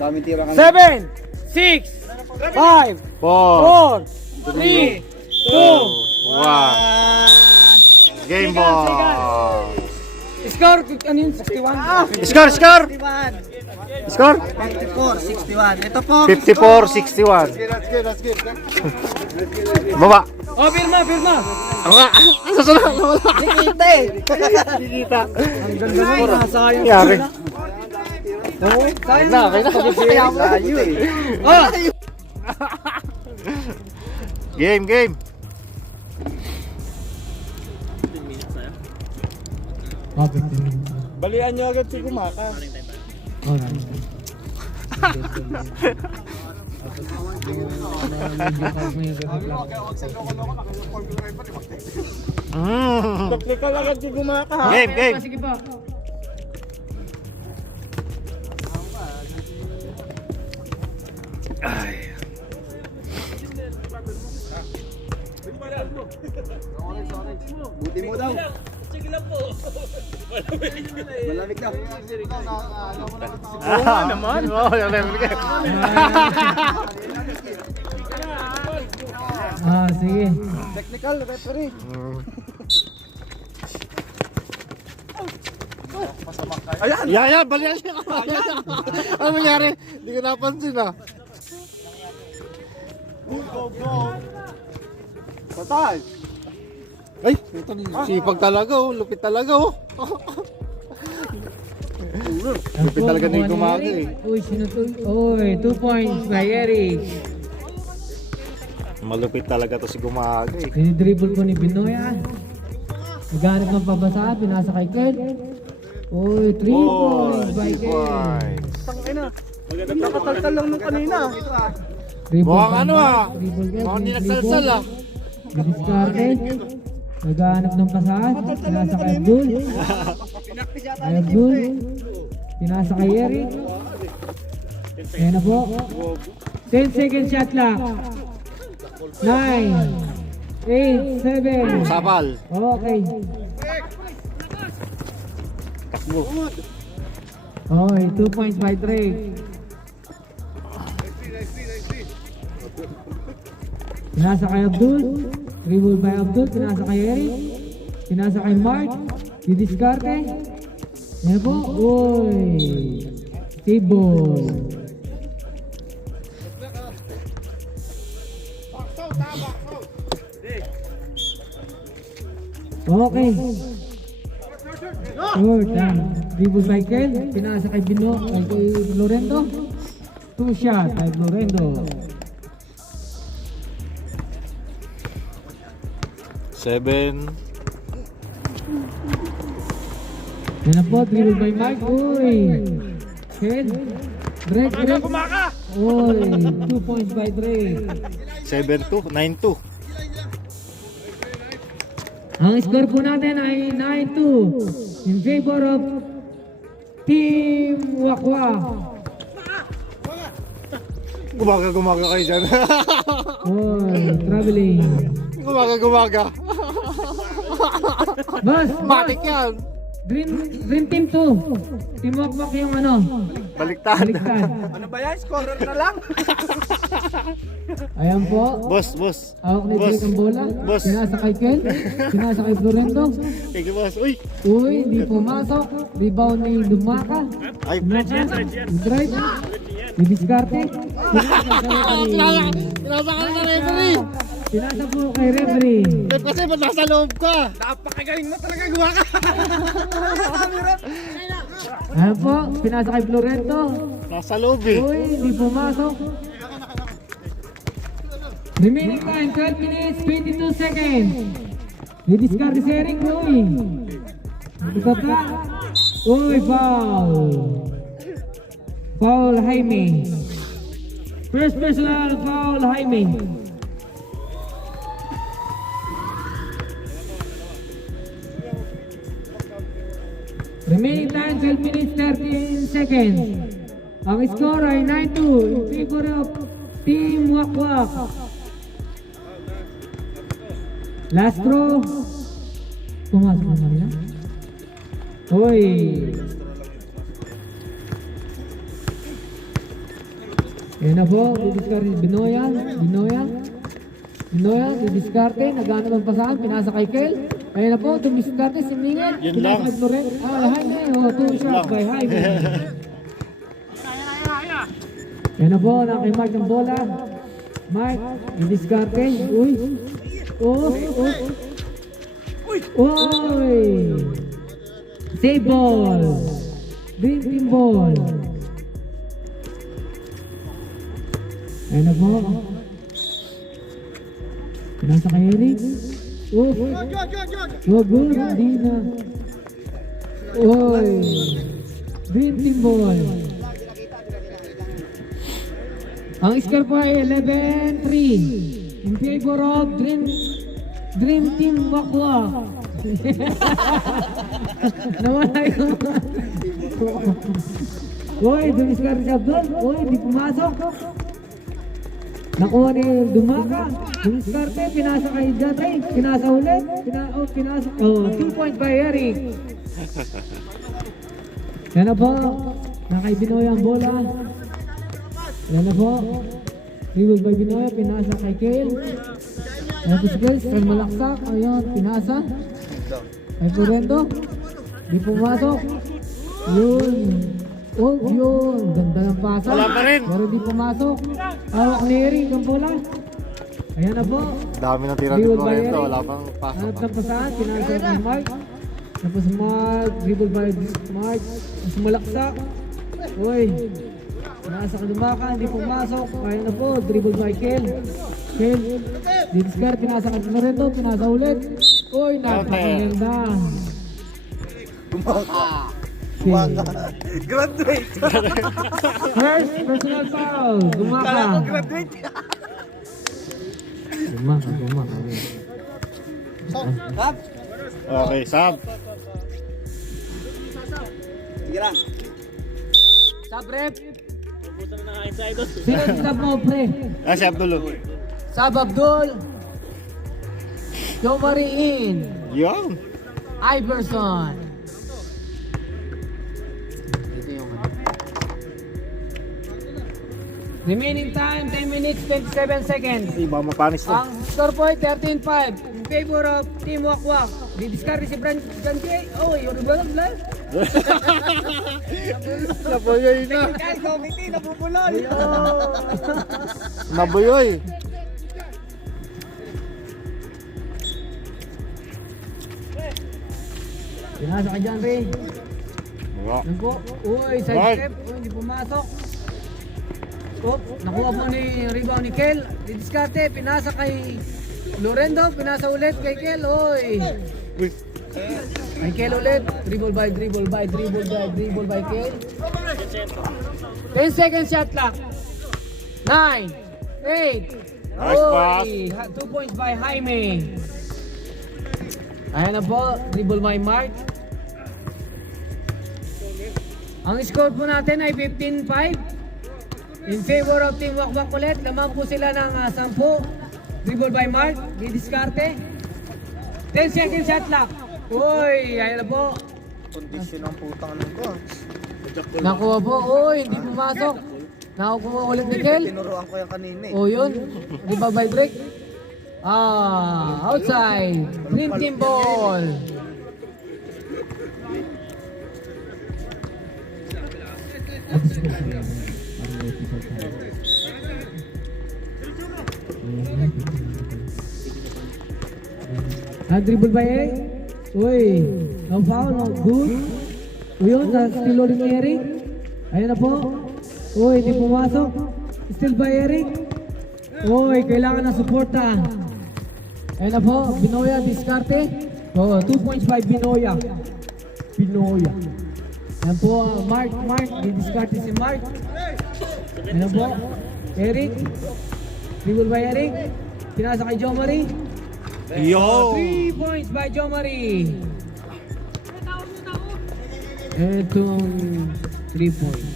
Daming tira ka. 7, 6, 5, 4, 4, 3, 2, 1. Game ball. Score, ano yun? 61? Score! 61. Score? 54, 61. Ito po. 54-61. Baba. Oh, firma. Ang nga. Ang sasunod. Wala. Kita eh. Nakikita. Ang ganda mo, sayang. Yari. Sayang na. Layo eh. Oh! Game. Balian nyo agad si Gumaka. Taklikal agad si Gumaka ha. Game. Sige pa. Buti mo daw. Malamig daw. Oo naman. Oo, yung level ka. Sige. Technical referee. Yan, balian siya. Ano nangyari? Hindi ko napansin ah. Total. Ay, ito sipag talaga oh. Lupit talaga oh. Lupit talaga na yung gumaga eh. Uy, sinutol. Uy, 2 points by Eric. Malupit talaga to si gumaga eh. Dinidribble ko ni Binoy ah. Naghanap ng pabasaan, pinasa kay Ken. Uy, 3 points by Ken. Nakataltal lang nung kanina. Mukhang ano mukhang hindi nagsalsal Didiskarte. Naghanap ng pasahan, pinasa kay Abdul. Kay Abdul. Pinasa kay Eric. Ayan na po. 10 second shot lang. 9, 8, 7. Sapal. Okay. Okay, 2 points by Drake. Pinasa kay Abdul. Dribble by Abdul. Pinasa kay Eric. Pinasa kay Mark. Didiskarte. Yan po. Uy. Save ball. Okay. Short. Dribble by Kel. Pinasa kay Bino. Kay Lorendo. 2 shot kay Lorendo. 7. Yan na po, dribble by Mike. Uy! Ken. Drake. Uy, 2 points by Drake. 7-2. 9-2. Ang score po natin ay 9-2 in favor of Team Wakwa. Gumaga kayo dyan. Uy, traveling. Gumaga. Boss, Matik yan. Dream Team 2. Team Wakwa yung ano, Baliktad. baliktad. Ano ba yan? Scorer na lang. Ayan po. Boss. Hawak ni Drake ang bola. Boss. Pinasa kay Ken. Pinasa kay Florento. Thank you, boss. Uy. Uy, di pumasok. Rebound ni Dumaka. Ay, Dumaka. Drive. Didiskarte. pinasa ka na referee. Pinasa po kay referee. Kasi ba't nasa loob ka? Napakagaling mo talaga gawa ka. Ayan po. Pinasa kay Florento. Nasa loob eh. Uy, di pumasok. Remaining time, 12 minutes, 22 seconds. Didiskarte si Eric, uy. Ito ka. Uy, foul. Foul, Jaime. First personal foul, Jaime. Remaining time, 12 minutes, 13 seconds. Ang score ay 9-2 in favor of Team Wakwak. Last throw. Pumasok na nila. Uy. Yan na po. Didiskarte si Binoya. Binoya. Didiskarte. Nagano ng pasahan. Pinasa kay Kel. Ayan na po. Didiskarte si Mingel. Yun Pinasa lang. kay Florent. Jaime. Oh, 2 shots by Jaime. Yan na po. Nakimark ng bola. Mark. Didiskarte. Uy. Uy! Save ball! Dream Team ball! Ayan na po. Pinasa kay Eric. Good. Hindi na. Uy! Dream Team ball! Ang score po ay 11-3 in favor of Dream Team Wakwa. Nawala yung... Uy, dumiskarte si Abdul. Uy, di pumasok. Nakuha ni Dumaka. Dumiskarte, pinasa kay Jatay. Pinasa ulit. Pinasa. 2 points by Eric. Yan na po. Nakay Binoy ang bola. Yan na po. Dribble by Binoy. Pinasa kay Kale. Tapos guys, kay Malaksak, ayun, pinasa. Kay Florento, di pumasok. Yun. Oh, yun. Ganda ng pasa. Wala pa rin. Pero di pumasok. Hawak ni Eric ang bola. Ayan na po. Dami ng tira Dribble dito by rito. Eric. Wala pang pasok. Hanap ng pasahan, pinasa kay Mark. Tapos Mark, dribble by Mark. Tapos Malaksak. Uy. Pinasa ka Dumaka, hindi pumasok. Ayan na po, dribble by Kel. Didiskarte, pinasa ka Florento, pinasa ulit. Uy, napakaganda. Graduate. First personal foul. Gumaka. Kala ko graduate. Gumaka. Kap. Okay, sub. Sige lang. Sub rep. Sino yung sub mo, pre? Ah, si Abdul. Sub Abdul. Joe Marie Yung. Iverson. Ito yung ano. Remaining time, 10 minutes, 27 seconds. Iba mapanis to. Ang score po ay 13-5 in favor of Team Wakwak. Didiscard si Brand J. Oh, yun ba lang? Nabuyoy na. Guys, committee, nabubulol. Nabuyoy. Pinasa ka dyan, Ray. Yan po. Uy, side Right. step. Uy, hindi pumasok. Oh, nakuha po ni rebound ni Kel. Didiskarte, pinasa kay Lorendo. Pinasa ulit kay Kel. Uy. Uy. Kay Kel ulit. Dribble by Kel. 10 seconds shot clock. 9, 8. Nice pass. 2 points by Jaime. Ayan na po. Dribble by Mark. Ang score po natin ay 15-5 in favor of Team Wakwak ulit. Lamang po sila ng 10. Dribble by Mark. Didiskarte. 10 seconds shot clock. Uy, ayan na po. Kondisyon ang putang ano ko. Nakuha po. Uy, hindi pumasok. Nakuha ulit ni Kel. Tinuruan ko yan kanina eh. O yun. Di ba by break? Outside. Green team ball. Dribble by Eric. Uy, no foul, no good. Uyun, still loading ni Eric. Ayan na po. Uy, hindi pumasok. Still by Eric. Uy, kailangan ng suporta. Ayan na po, Binoya, diskarte. 2 points by Binoya. Ayan po, Mark, didiskarte si Mark. Ayan na po, Eric. Dribble by Eric. Pinasa kay Joe Marie. Yo. 3 points by Joe Marie. Itong 3 points.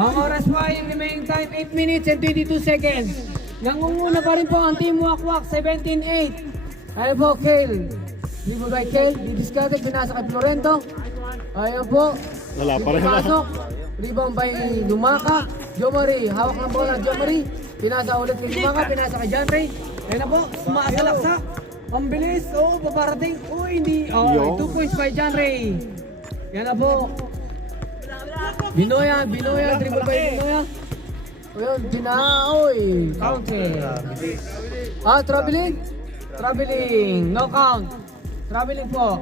Ang oras po ay remaining time 8 minutes and 22 seconds. Nangunguna pa rin po ang Team Wakwak 17-8. Ayun po, Kale. Dribble by Kale. Didiskarte, pinasa kay Florento. Ayun po. Wala pa rin. Pasok. Rebound by Lumaka. Joe Marie. Hawak ng bola. Joe Marie. Pinasa ulit kay Lumaka. Pinasa kay John Ray. Ayun na po. Sumasalaksa. Ang bilis. Oo, paparating. Uy, hindi. Yo. 2 points by John Ray. Yan na po. Binoya. Dribble by Binoya. Ayun, Oy. Counter. Traveling. No count. Traveling po.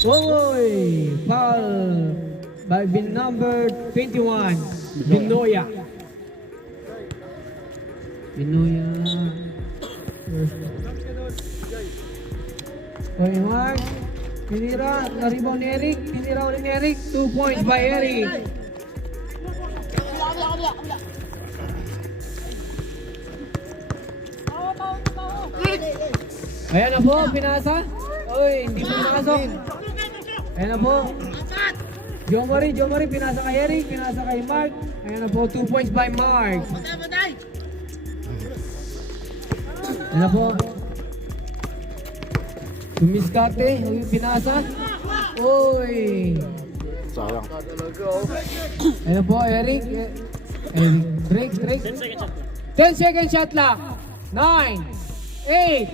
Oy, foul by bin number 21, Binoya. Oy, Mark. Tinira, na-rebound ni Eric. Tinira ulit ni Eric. 2 points by Eric. Ayan na po, pinasa. Uy, hindi po pinasok. Ayan na po. Joe Marie, pinasa kay Eric, pinasa kay Mark. Ayan na po, 2 points by Mark. Ayan na po. Tumiskate, uy, pinasa. Uy. Sayang. Ayan na po, Eric. Break. 10 second shot clock. 9, 8,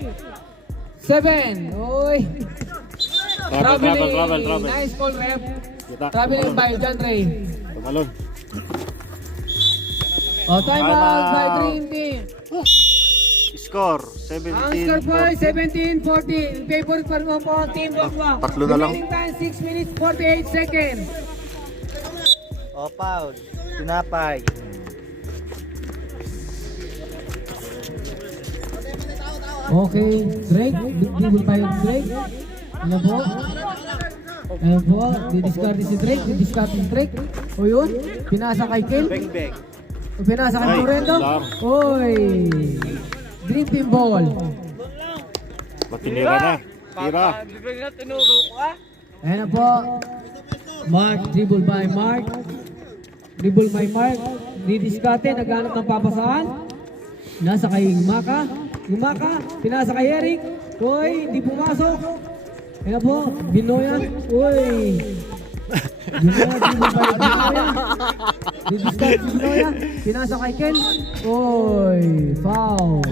7. Uy. Travel. Nice call, ref. Kita. Traveling by John Ray. Tumalon. Time out by Green Team. score, Ang score po ay 17-40. In favor pa rin po ang Team Wakwak. Tatlo na lang. Remaining time 6 minutes 48 seconds. O, foul. Tinapay. Okay, Drake. Dribble tayo ng Drake. Ano po? Ano po? Didiscard si Drake. Didiscard si Drake. O yun? Pinasa kay Kel. Beng. O pinasa kay Ay, Moreno. lang. Oy! Dream Team Ball. Matinira na. Tira. Ayan na po. Mark, dribble by Mark. Dribble by Mark. Didiscarte, naghanap ng papasahan. Nasa kay Maka. Yung Maka, pinasa kay Eric. Uy, hindi pumasok. Ayan na po, Binoya. Uy. Binoya, dribble by Binoya. Didiscarte si Binoya. Pinasa kay Ken. Uy, foul.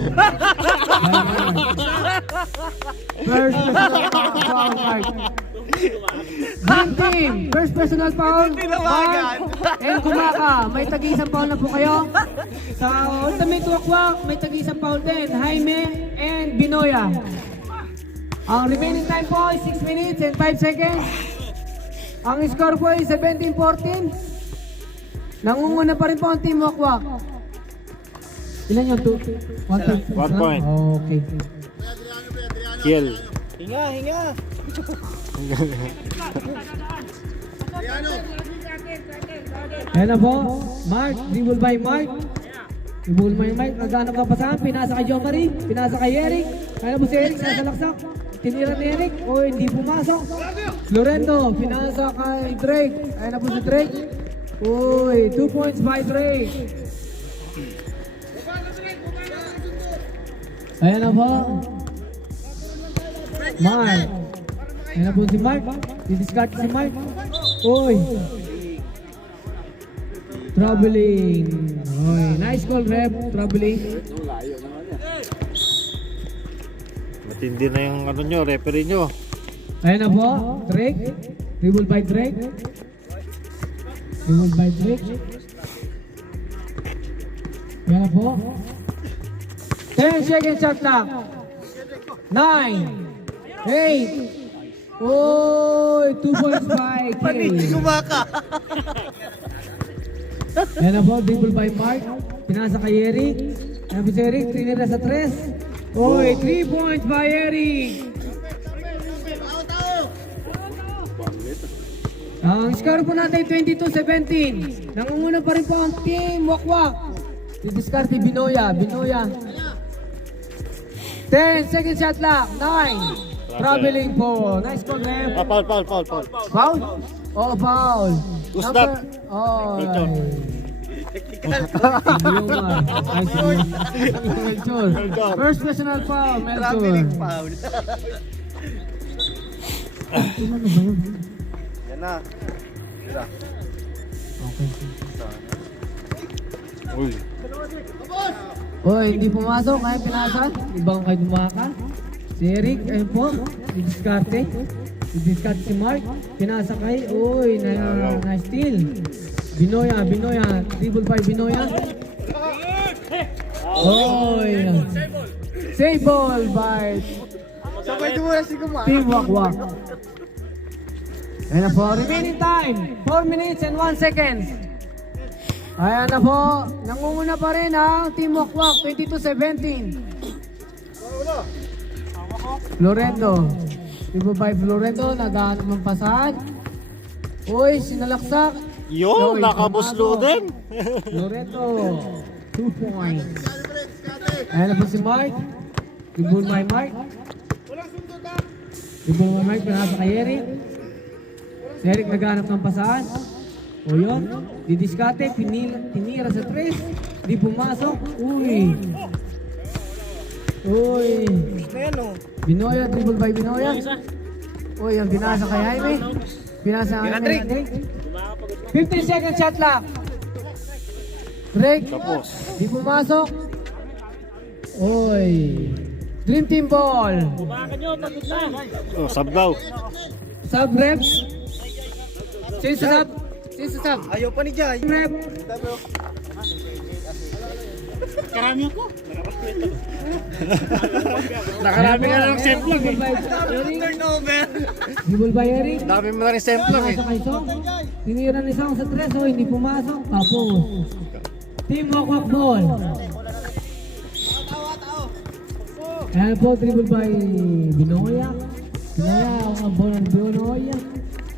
First personal foul, Mark. Dream Team, first personal foul, Mark and Kumaka. May tag-isang foul na po kayo. Sa Ultimate Wakwak, may tag-isang foul din, Jaime and Binoya. Ang remaining time po ay 6 minutes and 5 seconds. Ang score po ay 17-14. Nangunguna pa rin po ang Team Wakwak. Ilan yung 2? 1 point. Okay. Kiel. Hinga. Ayan na po, Mark, dribble by Mark. Dribble by Mark, naghanap ng pasahan, pinasa kay John Marie, pinasa kay Eric. Ayan na po si Eric, nasa laksak. Tinira ni Eric, o hindi pumasok. Lorendo, pinasa kay Drake. Ayan na po si Drake. Uy, 2 points by Drake. Ayan na po. Mark. Ayan na po si Mark. Didiscard si Mark. Uy. Troubling. Uy, nice call, rep. Troubling. Matindi na yung ano nyo, referee nyo. Ayan na po. Drake. Dribble by Drake. Dribble by Drake. Ayan na po. 10 seconds shot clock. 9. 8. Uy, 2 points by Kay. Kumaka. Ayan na po, dribble by Mark. Pinasa kay Eric. Ayan po si Eric, trinira sa 3. Uy, 3 points by Eric. Ang score po natin 22-17. Nangunguna pa rin po ang Team Wakwak. Didiskarte Binoya. 10 second shot clock. 9. Traveling po. Nice call, Ref. Foul. Foul? Oo, foul. Who's that? Oh. Melchor. Melchor. First personal foul, Melchor. Traveling foul. Yan na. Uy. Uy, hindi pumasok. Kaya pinasa. Ibang kay Dumaka. Si Eric, ayun po. Didiskarte. Didiskarte si Mark. Pinasa kay. Uy, na steal. Binoya. Dribble by Binoya. Uy. Save ball by Sabay dumula si Kumaka. Team Wakwak. Ayan na po. Remaining time. 4 minutes and 1 second. Ayan na po. Nangunguna pa rin ang Team Wakwak. 22-17. Florendo. Dribble by Florendo. Naghahanap ng pasahan. Uy, sinalaksak. Yo, Uy, nakabuslo pumasok. din. Loreto. 2 points. Ayan na po si Mark. Dribble by Mark. Dribble by Mark. Pinasa kay Eric. Si Eric naghanap ng pasahan. O yun. Didiskate. Tinira sa 3. Di pumasok. Uy. Ayan o. Binoya. Dribble by Binoya. Uy, ang pinasa kay Jaime. Pinasa kay Drake. 15 second shot lang. Drake. Tapos. Di pumasok. Uy. Dream Team Ball. Oh, sub daw. Sub reps. Sino sa sub? Ayaw pa ni Jai. Rep. Karami ako. Nakarami ka na ng semplong eh. Dribble by Eric. Dami mo na rin semplong eh. Pinasa kay Song. Tinira ni Song sa 3, oh, hindi pumasok. Tapos, team walk ball. Ayan po, dribble by Binoya. Binoya, ang bola ni Binoya.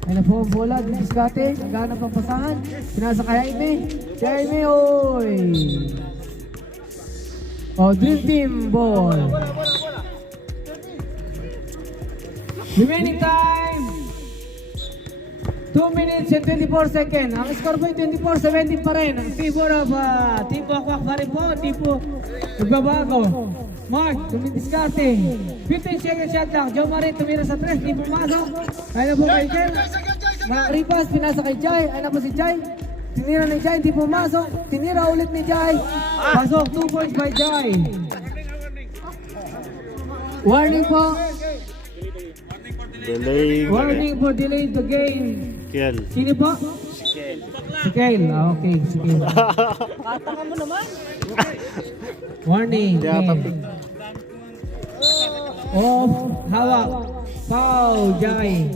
Ayan po ang bola, diskate. Naghanap ang pasahan. Pinasa kay Jaime. Jaime, oy! Oh, dream team ball. Remaining time. 2 minutes and 24 seconds. Ang score po ay 24-17 pa rin. Ang favor of Team Wakwak pa rin po. Hindi po nagbabago. Mark, tumidiskarte. 15 seconds shot lang. Joe Marie tumira sa 3. Hindi pumasok. Kaya na po kay Jai. Ripas, pinasa kay Jai. Ay na po si Jai. Tinira ni Jai, hindi pumasok. Tinira ulit ni Jai. Pasok, 2 points by Jai. Warning po. Delay. Warning for delay the game. Kiel. Sino po? Si Kale. Ah, okay, si Kale. Katanga mo naman. Warning. Kaya Okay. Off. Hawak. Foul, Jai.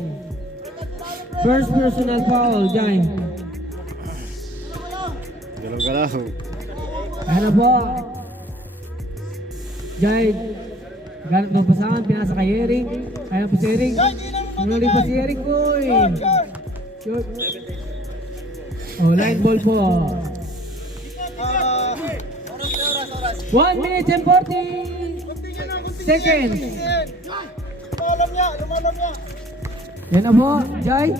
First personal foul, Jai. Galaw-galaw. Ano po? Jai. Ganap ng pasahan, pinasa kay Eric. Ayan po si Eric. Nunali pa si Eric, uy. Short. Oh, line ball po. 1 minute and 40 seconds. Yan na po, Jai.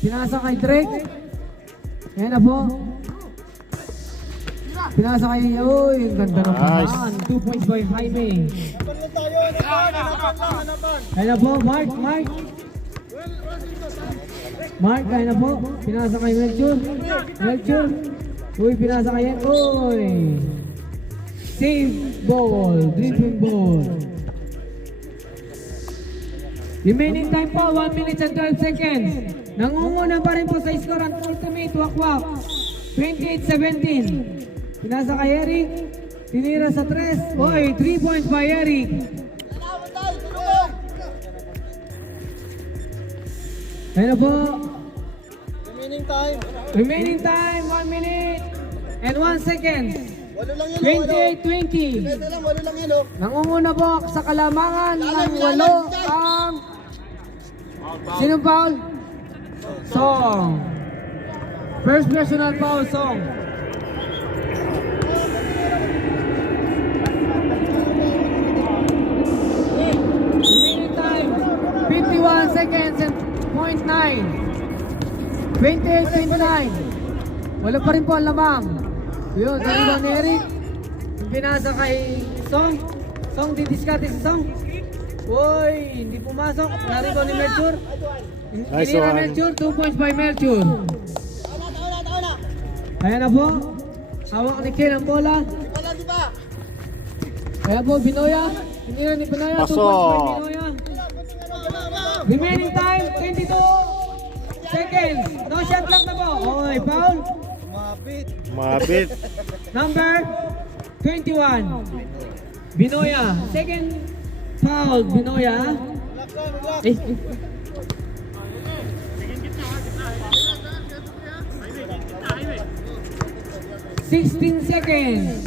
Pinasa kay Drake. Yan na po. Pinasa kay, uy, ang ganda ng pasahan. 2 points by Jaime. Yan na po, Mark. Mark, kaya na po. Pinasa kay Melchor. Uy, pinasa kay uy. Save ball. Dripping ball. Remaining time po, 1 minute and 12 seconds. Nangunguna pa rin po sa score ang ultimate Wakwak. 28-17. Pinasa kay Eric. Tinira sa 3. Uy, 3 points by Eric. Kaya na po. Remaining time, 1 minute and 1 second. 28-20. Nangunguna po sa kalamangan ng 8 ang sinong foul? Song. First personal foul, Song. Remaining time, 51 seconds and 0.9. 28-29. Wala pa rin po ang lamang. Yun, dali ni Eric. Yung pinasa kay Song. Song, didiskarte si Song. Uy, hindi pumasok. Naribaw ni Melchor. Nice Pinira one. Melchor, 2 points by Melchor. Ayan na po. Hawak ni Ken ang bola. Ayan po, Binoya. Pinira ni Binoya, 2 Pasok. points by Binoya. Remaining time, 22 seconds. No shot clock na po. Oy, foul. Mabit. Number 21. Binoya. Second foul, Binoya. Eh. $16 seconds.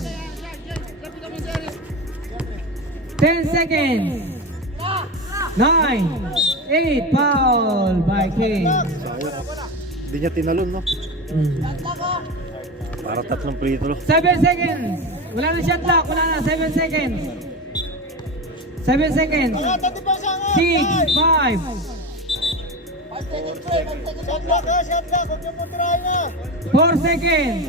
10 seconds. 9, 8, foul by King. Hindi niya tinalon, no? Para 3 free throw. 7 seconds. Wala na shot clock. Wala na. 7 seconds. 7 seconds. 6, 5. 4 seconds.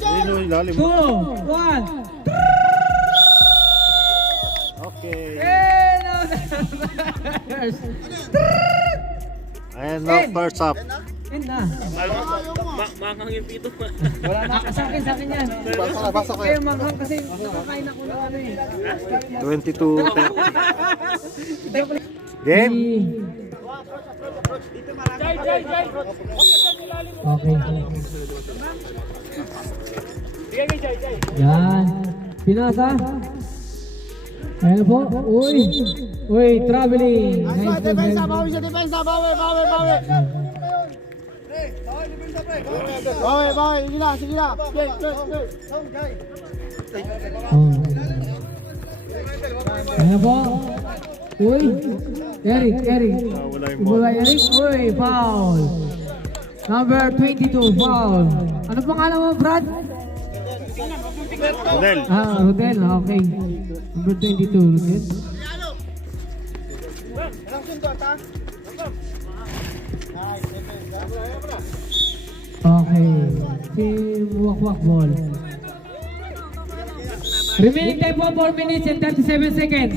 Ayun, oh, ilalim. 2, 1. Okay. End of the first. And now first up. End na. Makang yung pito. Wala na. Sa akin yan. Basa ko. Kaya manghang kasi nakakain ako ng ano eh. 22. Game. Okay. Yan. Pinasa. Ayan po. Uy, traveling. Nice Depensa, bawi siya, depensa, bawi. Bawi, sige na. Play. Ayan po. Uy. Eric. Wala Eric. Uy, foul. Number 22, foul. Ano pangalan mo, Brad? Rodel. Rodel. Okay. Number 22, Rodel. Okay. Team Wakwak Ball. Remaining time po 4 minutes and 37 seconds.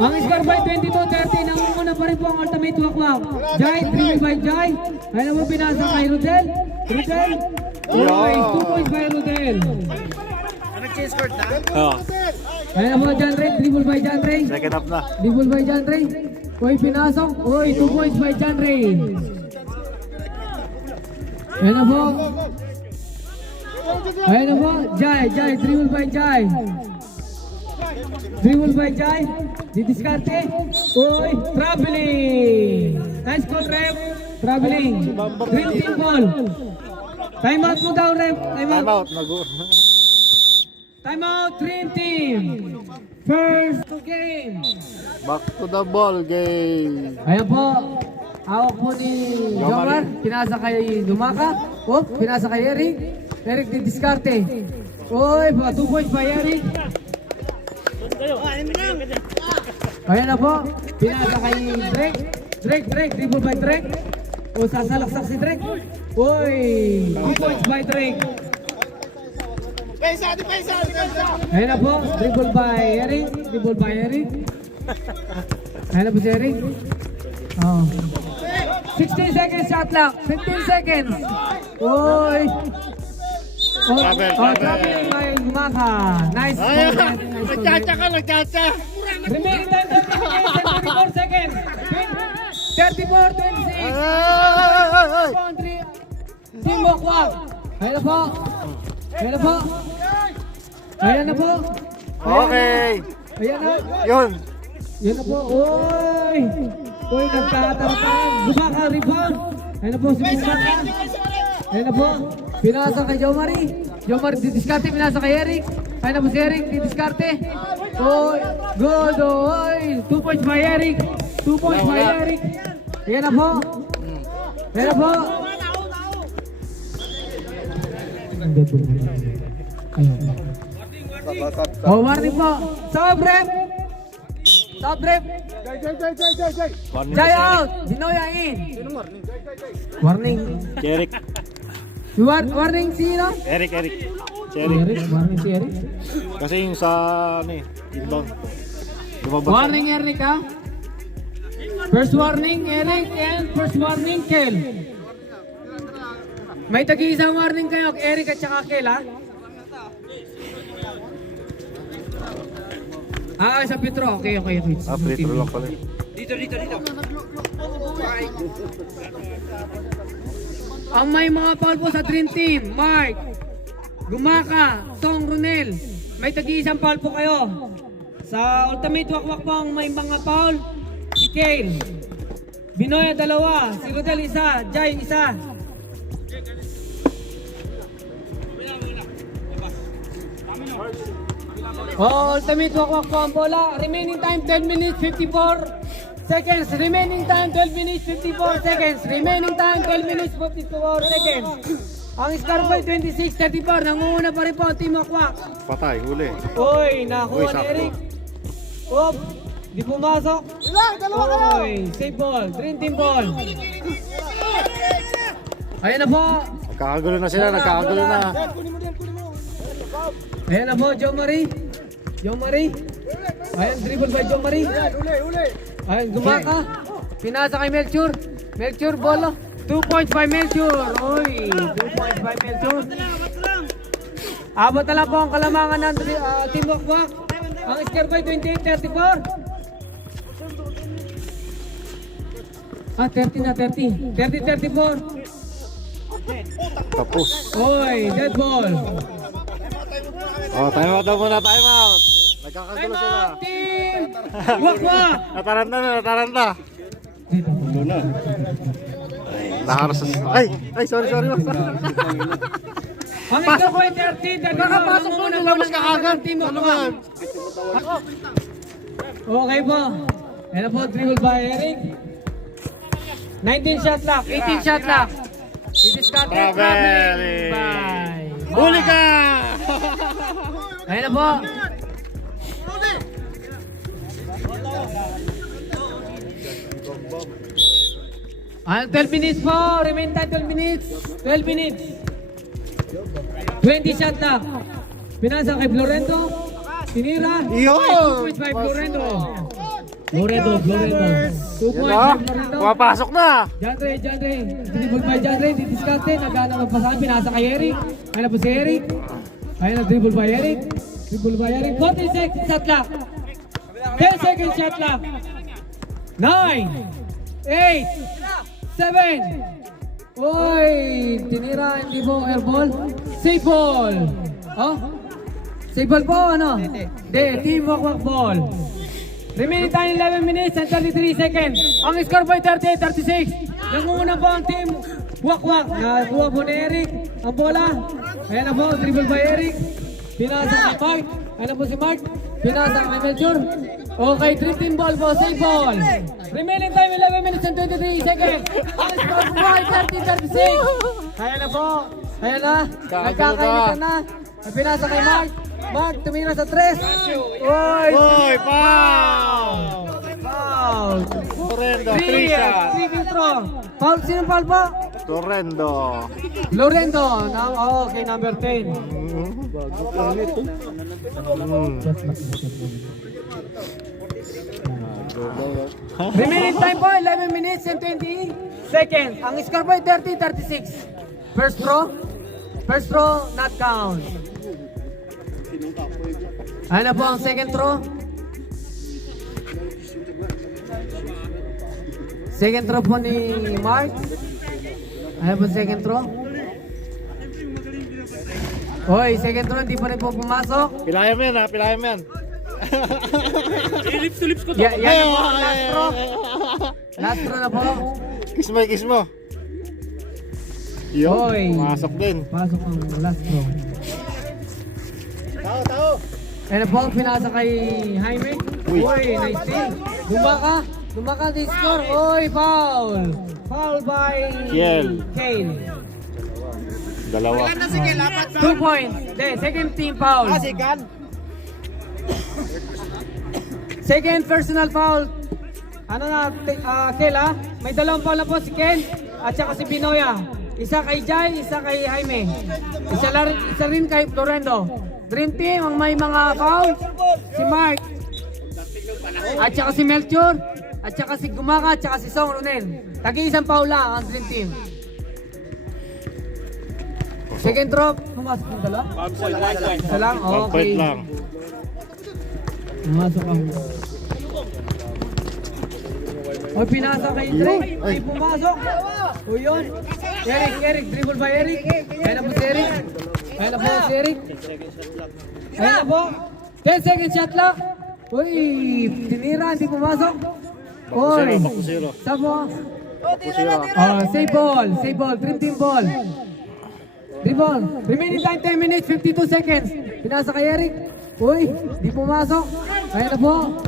Ang score by 22-30. Nangunguna pa rin po ang ultimate wakwak. Jai, 3 by Jai. Ayun mo pinasa kay Rodel. Uy, 2 points by Rodel. Oh, Ayun po John Ray, dribble by John Ray. second up na. Dribble by John Ray. Uy, pinasok. Uy, 2 points by John Ray. Ayun na po. Ayun na po. Jai, dribble by Jai. Didiskarte. Uy, traveling. Nice call, ref. Traveling. Green team ball. Time out mo daw, ref. Time out. Time out, Green team. First game. Back to the ball game. Ayan po. Hawak po ni Jomar. Pinasa kay Lumaka. Pinasa kay Eric. Eric didiskarte. Uy, 2 points by Eric. Ayan na po. Pinasa kay Drake. Dribble by Drake. O sasalaksak si Drake. Uy, 2 points by Drake. Ayan na po. Dribble by Eric. Ayan na po si Eric. 16 seconds shot clock. 15 seconds. Uy. Traveling by Lumaka. Nice. Nagtsatsa. Remaining time 34 seconds. 34, 26. Team Wakwak. Ayan na po. Ayan na po. Okay. Ayan na. Yun. Yan na po. Uy, nagtataratan. Lumaka rebound. Ayan na po si Lumaka. Ayan na po. Pinasa kay Jomari. Didiskarte. Pinasa kay Eric. Ayan na po si Eric. Didiskarte. Uy, good. Uy, 2 points by Eric. Ayan na po. Warning po. Stop rep. Jai out. Dinoya in. Warning. Eric. Warning sino? Eric. Warning si Eric. Kasi yung sa, inbound. Lumabas. Warning Eric ha. First warning Eric and first warning Kel. May tagi-isang warning kayo, Eric at saka Kel ha. Sa Petro. Okay. Pretro lang pala. Dito. Ang may mga foul po sa Dream Team, Mark, Gumaka, Song Ronel. May tagi-isang foul po kayo. Sa Ultimate Wakwak po ang may mga foul, si Kale. Binoya 2, si Rodel 1, Jai 1. Ultimate Wakwak po ang bola. Remaining time 10 minutes 54 seconds. Remaining time 12 minutes 54 seconds. Ang score po ay 26-34. Nangunguna pa rin po ang Team Wakwak. Patay, huli. Uy, nakuha ni sakto. Eric. Di pumasok. Uy, save ball. Dream Team ball. Ayan na po. Nagkakagulo na sila. Ayan na po, Joe Marie. Ayan, dribble by Joe Marie. Ayan, Gumaka. Pinasa kay Melchor. Bolo. 2 points by Melchor. Uy, 2 points by Melchor. Abot na lang po ang kalamangan ng Team Wakwak. Ang score by 28-34. 30 na, 30. 30-34. Tapos. Oy, dead ball. Oh, time out daw muna, time out. Nagkakagulo sila. Team! Wak-wak! Nataranta. Naharas sa... Ay, sorry. Ang ito po ay 30. Kakapasok mo, nilabas ka agad. Ano nga? Okay po. Yan na po, dribble by Eric. 19 shot lock, 18 shot lock. Didiscarded, traveling by... Huli ka! Ayan na po. Ano, 12 minutes po. Remain time 12 minutes. 12 minutes. 20 shot lock. Pinasa kay Florento. Tinira. Yo! 2 points by Florento. Florento. 2 points Yan by na. Florento. Pumapasok na. Jandre. Dribble by Jandre. Didiscarte. Nagana magpasahan. Pinasa kay Eric. Ayan na po si Eric. Ayan na dribble by Eric. 40 seconds shot clock. 10 seconds shot clock. 9, 8, 7. Uy, tinira, hindi po airball. Save ball. Oh? Save ball po, ano? Hindi, team walk ball. Remaining time 11 minutes and 33 seconds. Ang score po ay 38-36. Nangunguna po ang team walk. Nakuha po ni Eric ang bola. Ayan na po, dribble by Eric. Pinasa kay Mark. Ayan na po si Mark. Pinasa kay Melchor. Okay, drifting ball po, save ball. Remaining time 11 minutes and 23 seconds. Ang score po ay 30-36. Ayan na po. Ayan na. Nagkakainitan na. Pinasa kay Mark. Mark, tumira sa 3. Oy! Uy, foul! Foul! Torrendo, 3 shot. 3 free throw. Foul, sino foul po? Torrendo. Lorendo. Okay, number 10. Remaining time po, 11 minutes and 20 seconds. Ang score po ay 30-36. First throw, not count. Ano na po ang second throw? Second throw po ni Mark. Ano po second throw? Hoy, second throw, hindi pa rin po pumasok. Pilayan mo yan ha, pilayan mo yan. Lips to lips ko to. Yan na po ang last throw. Last throw na po. Kiss mo. Yo, Hoy. masok din. Pasok ang last throw. Tao. Ano po ang pinasa kay Jaime? Uy. Uy, nice thing. Dumaka di score. Uy, foul. Foul by Kale. Dalawa. 2 points. Second team foul. Second personal foul. Ano na, Kel ha? May dalawang foul na po si Ken at saka si Binoya. Isa kay Jai, isa kay Jaime. Isa rin kay Florendo. Dream team, ang may mga foul. Si Mark. At saka si Melchor. At saka si Gumaka, at saka si Song Ronel. Tagi-isang foul lang ang dream team. Second drop, pumasok yung dalawa? Isa lang? One Okay. point lang. Pumasok ang... O, pinasa kay Drake. Ay, pumasok. O, yun. Eric, dribble by Eric. Ayan na po si Eric. Ayan na po si Eric. Ayan na po. 10 seconds shot clock. Uy, tinira, hindi pumasok. Oy, Back to zero. sabo. Save ball, dream team ball. Dribble. Remaining time 10 minutes, 52 seconds. Pinasa kay Eric. Uy, di pumasok. Ayan na po.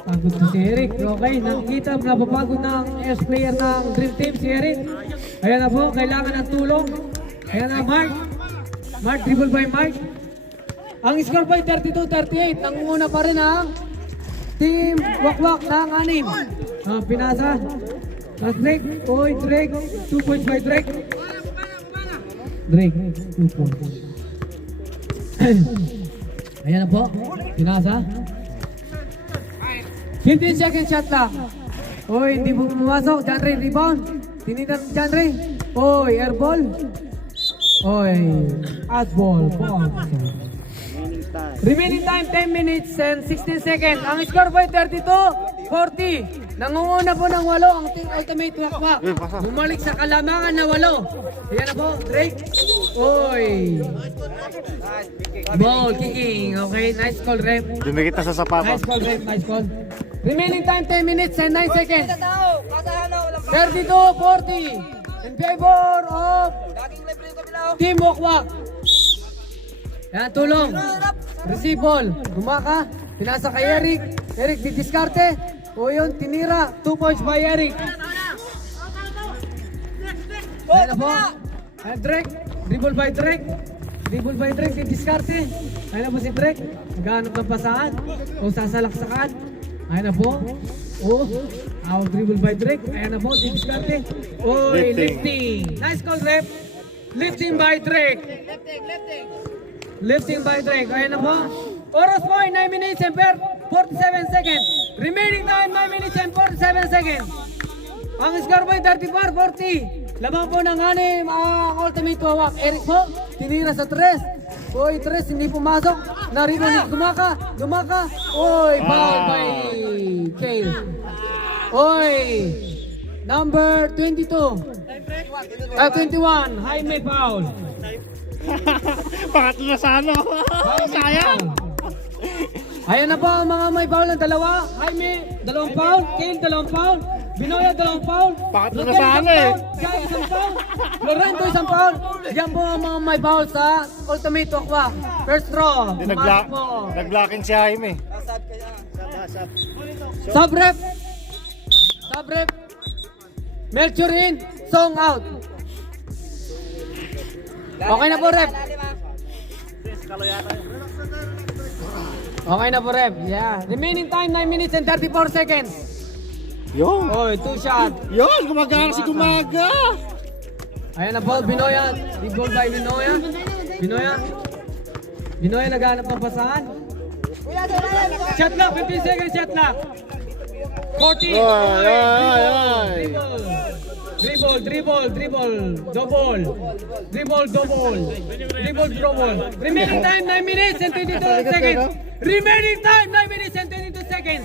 Pagod po si Eric. Okay, nakikita, napapagod ng ex-player ng Dream Team, si Eric. Ayan na po, kailangan ng tulong. Ayan na, Mark. Mark, dribble by Mark. Ang score po ay 32-38. Nangunguna pa rin ang Team Wakwak ng 6. Pinasa. Drake. Uy, Drake. 2 points by Drake. Drake, 2 points. Ayan na po. Pinasa. 15 seconds shot lang. Uy, hindi po pumasok. Jandre, rebound. Tinitan Jandre. Uy, airball. Uy, asball. Remaining time 10 minutes and 16 seconds. Ang score po ay 32-40. Nangunguna po ng 8 ang Team Ultimate Wakwak. Eh, pasa. Bumalik sa kalamangan na 8. Ayan na po, Drake. Oy. Ball kicking. Okay, nice call, ref. Dumikit na sa sapatos. Nice call, ref. Nice call. Remaining time 10 minutes and 9 seconds. 32-40. In favor of Team Wakwak. Yan, tulong. Receive ball. Gumaka. Pinasa kay Eric. Eric didiskarte. O yun, tinira. 2 points by Eric. Ayan na po. Ayan, Drake. Dribble by Drake. Dribble by Drake. Didiskarte. Ayan na po si Drake. Maghanap ng pasahan. O sasalaksakan. Ayan na po. Oh, out dribble by Drake. Ayan na po, didiskarte. Oy, lifting. Nice call, ref. Lifting by Drake. Lifting by Drake. Ayan na po. Oras po ay 9 minutes and 47 seconds. Remaining time 9 minutes and 47 seconds. Ang score po ay 34-40. Lamang po ng 6 ang Ultimate Wakwak. Eric po, tinira sa 3. Oy, 3 hindi pumasok. Narito ni Gumaka. Gumaka. Oy, foul by Kale. Oy, number 22. 21. Jaime foul. Pangatlo na sa ano. Sayang. Ayan na po ang mga may foul ng dalawa. Jaime, 2 foul. Kale, 2 foul. Binoya, 2 foul. Pangatlo na Miguel, sa ano 1 eh. foul. Jai, 1 foul. Lorenzo, 1 foul. Yan po ang mga may foul sa Ultimate Wakwak. First draw. Pumasok po. Nag-blocking si Jaime. Sub-rep. Sub-rep. Melchor in. Song out. Okay na po, rep. Okay na po, rep. Yeah. Remaining time 9 minutes and 34 seconds. Yun. Oy, 2 shot. Yun, gumagana si Gumaga. Ayan na po, Binoya. Big ball by Binoya. Binoya. Binoya naghanap ng pasahan. Shot lock, 15 seconds shot lock. 40. Ay. Dribble. Double. Dribble, double. Remaining time 9 minutes and 22 seconds. Remaining time 9 minutes and 22 seconds.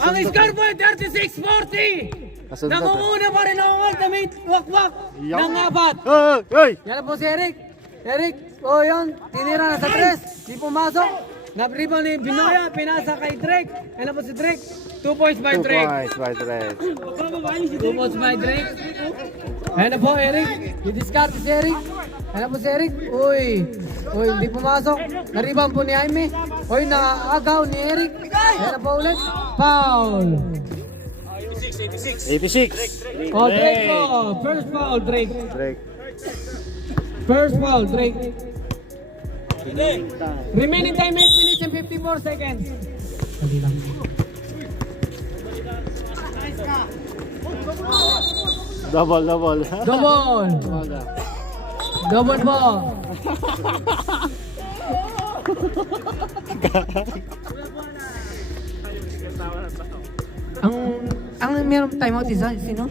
Ang score po ay 36-40. Nangunguna pa rin ang Ultimate Wakwak ng 4. Hey! Yan na po si Eric. Eric, o yun, tinira na sa 3. Di pumasok. Nag-rebound ni Binoya, pinasa kay Drake. Yan na po si Drake. 2 points by 2 Drake. points by Drake. 2 points by Drake. Ayan na po Eric. Didiscard si Eric. Ayan na po si Eric. Uy, hindi pumasok. Na-rebound po ni Jaime. Uy, naagaw ni Eric. Ayan na po ulit. Foul. 86. Oh, Drake po. First foul, Drake. Drake. First foul, Drake. Remaining time 8 minutes and 54 seconds. Double. Double po. ang meron timeout isa, sino?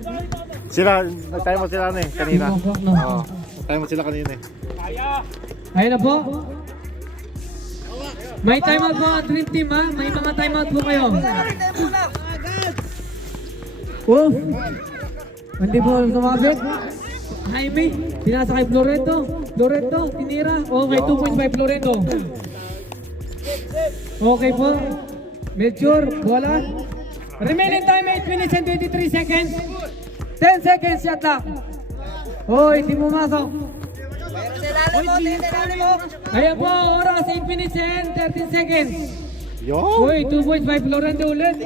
Sila, nag-time out sila kanina. No. Oo. Nag-time out sila kanina eh. Ayun na po. May timeout po ang Dream Team ha. May mga timeout po kayo. Oh. Hindi po sumabit. Jaime, pinasa kay Floreto, tinira. Okay, 2 points by Floreto. Okay po. Melchor, bola. Remaining time 8 minutes and 23 seconds. 10 seconds shot clock. Hoy, hindi pumasok. Ayan po, oras 8 minutes and 13 seconds. Yo! Hoy, 2 points by Florendo ulit.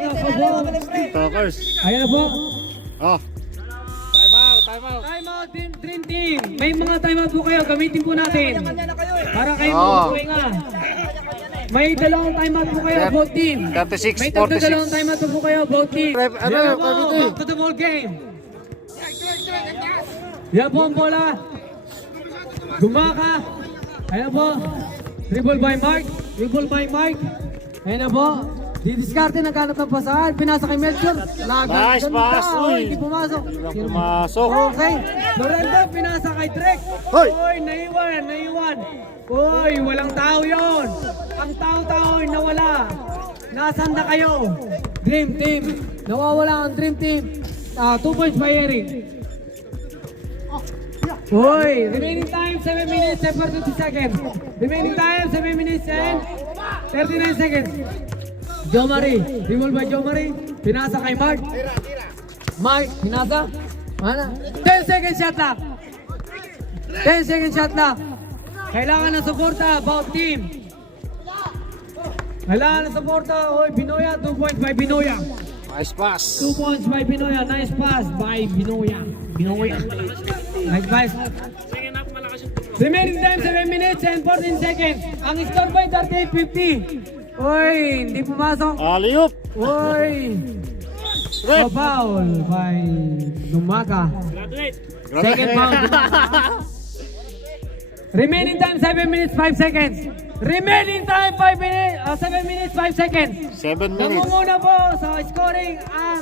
Talkers. Ayan na po. Oh. Time out. Timeout, Dream Team. May mga timeout po kayo, gamitin po natin. Para kayo Oh. nga. May dalawang timeout po kayo, both team. 36, May tatlo 46. dalawang timeout po kayo, both team. Ano, Yan po, Cavite? back to the ball game. Yan po ang bola. Gumaka. Ayan po. Dribble by Mark. Ayan na po. Didiskarte, naghanap ng pasahan. Pinasa kay Melchor. Nice pass, uy. Hindi pumasok. Pumasok. Okay. Lorenzo, pinasa kay Drake. Hoy. Uy, naiwan. Uy, walang tao yon. Ang tao-tao ay nawala. Nasaan na kayo? Dream Team. Nawawala ang Dream Team. 2 points by Eric. Hoy, remaining time 7 minutes and 42 seconds. Remaining time 7 minutes and 39 seconds. Joe Marie, revolve by Joe Marie. Pinasa kay Mark. Mark, pinasa. Mana? 10 seconds shot lock. 10 seconds shot lock. Kailangan ng suporta about team. Kailangan ng suporta. Hoy, Binoya, 2 points by Binoya. Nice pass. 2 points by Binoya. Nice pass by Binoya. Binoya. Nice pass. Remaining time 7 minutes and 14 seconds. Ang score by 38-50. Hoy, hindi pumasok. Alley-oop. Hoy. Foul by Dumaka. Second foul, Dumaka. Remaining time 7 minutes 5 seconds. Remaining time 5 minutes 7 minutes 5 seconds. 7 minutes. Nangunguna po sa scoring ang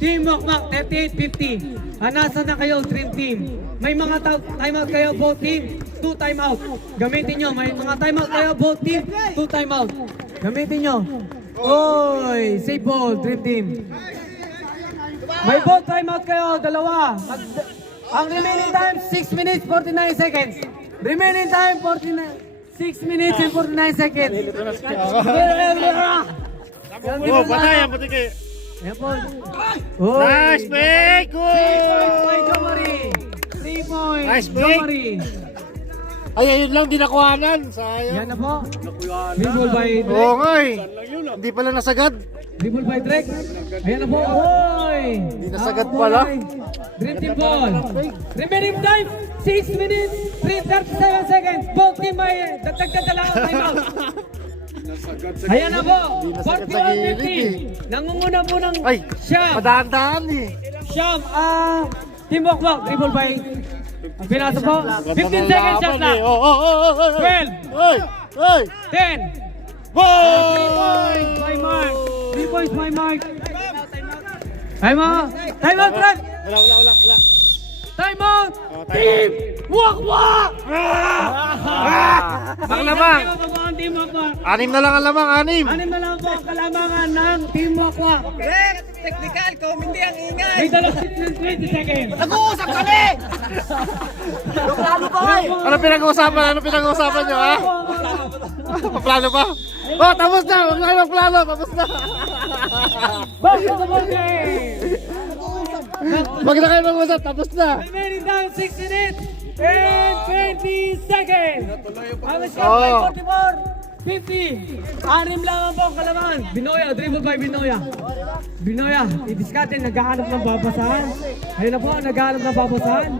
Team Mokmak 38-50. Nasa na kayo Dream Team. May mga timeout kayo both team, 2 timeout. Gamitin nyo. May mga timeout kayo both team, 2 timeout. Gamitin nyo. Oy, save ball Dream Team. May both timeout kayo, dalawa. Ang remaining time 6 minutes 49 seconds. Remaining time 6 minutes and 49 seconds. Oh, patay ang puti kayo. Ayan po. Nice pick! 3 points by Jomari. 3 points. Nice pick. Jomari. Ay, ayun lang, di nakuhanan. Sayang. Yan na po. Dribble by Oo Drake. nga eh. Hindi pala nasagad. Dribble by Drake. Ayan na po. Oy! Hindi nasagad pala. Dream Team ball. Remaining time, 6 minutes, 37 seconds. Both team may dagdag dalawang timeout. Ayan na po. Hindi nasagad sa gilid eh. 41-50. Nangunguna po ng Ay, Sham. madaan-daan eh. Sham, Team Walk. Dribble by Pinasa po. 15 seconds shot na. Oh, 12. Oy! Oy! 10. Boy! 3 points by Mark. 3 points by Mark. Time out. Time out, Brad. Wala. Time out. Oh, time Team Walk. Ang lamang. Team Walk. 6 na lang ang lamang, 6. Anim na lang po ang kalamangan ng Team Walk. Technical, kung hindi ang ingay. May dalawang 20 seconds. Nag-uusap kami! Plano pa eh! Ano pinag-uusapan nyo, ha? Plano pa? Oh, tapos na! Huwag na kayo plano, tapos na! Basketball game. Huwag na kayo mag-usap, tapos na! Remaining time 6 minutes and 20 seconds. Ang score Oh. by 44-50. Anim lang po ang kalamangan. Binoya, dribble by Binoya. Binoya, i-discarte, naghahanap ng babasahan. Ayun na po, naghahanap ng babasahan.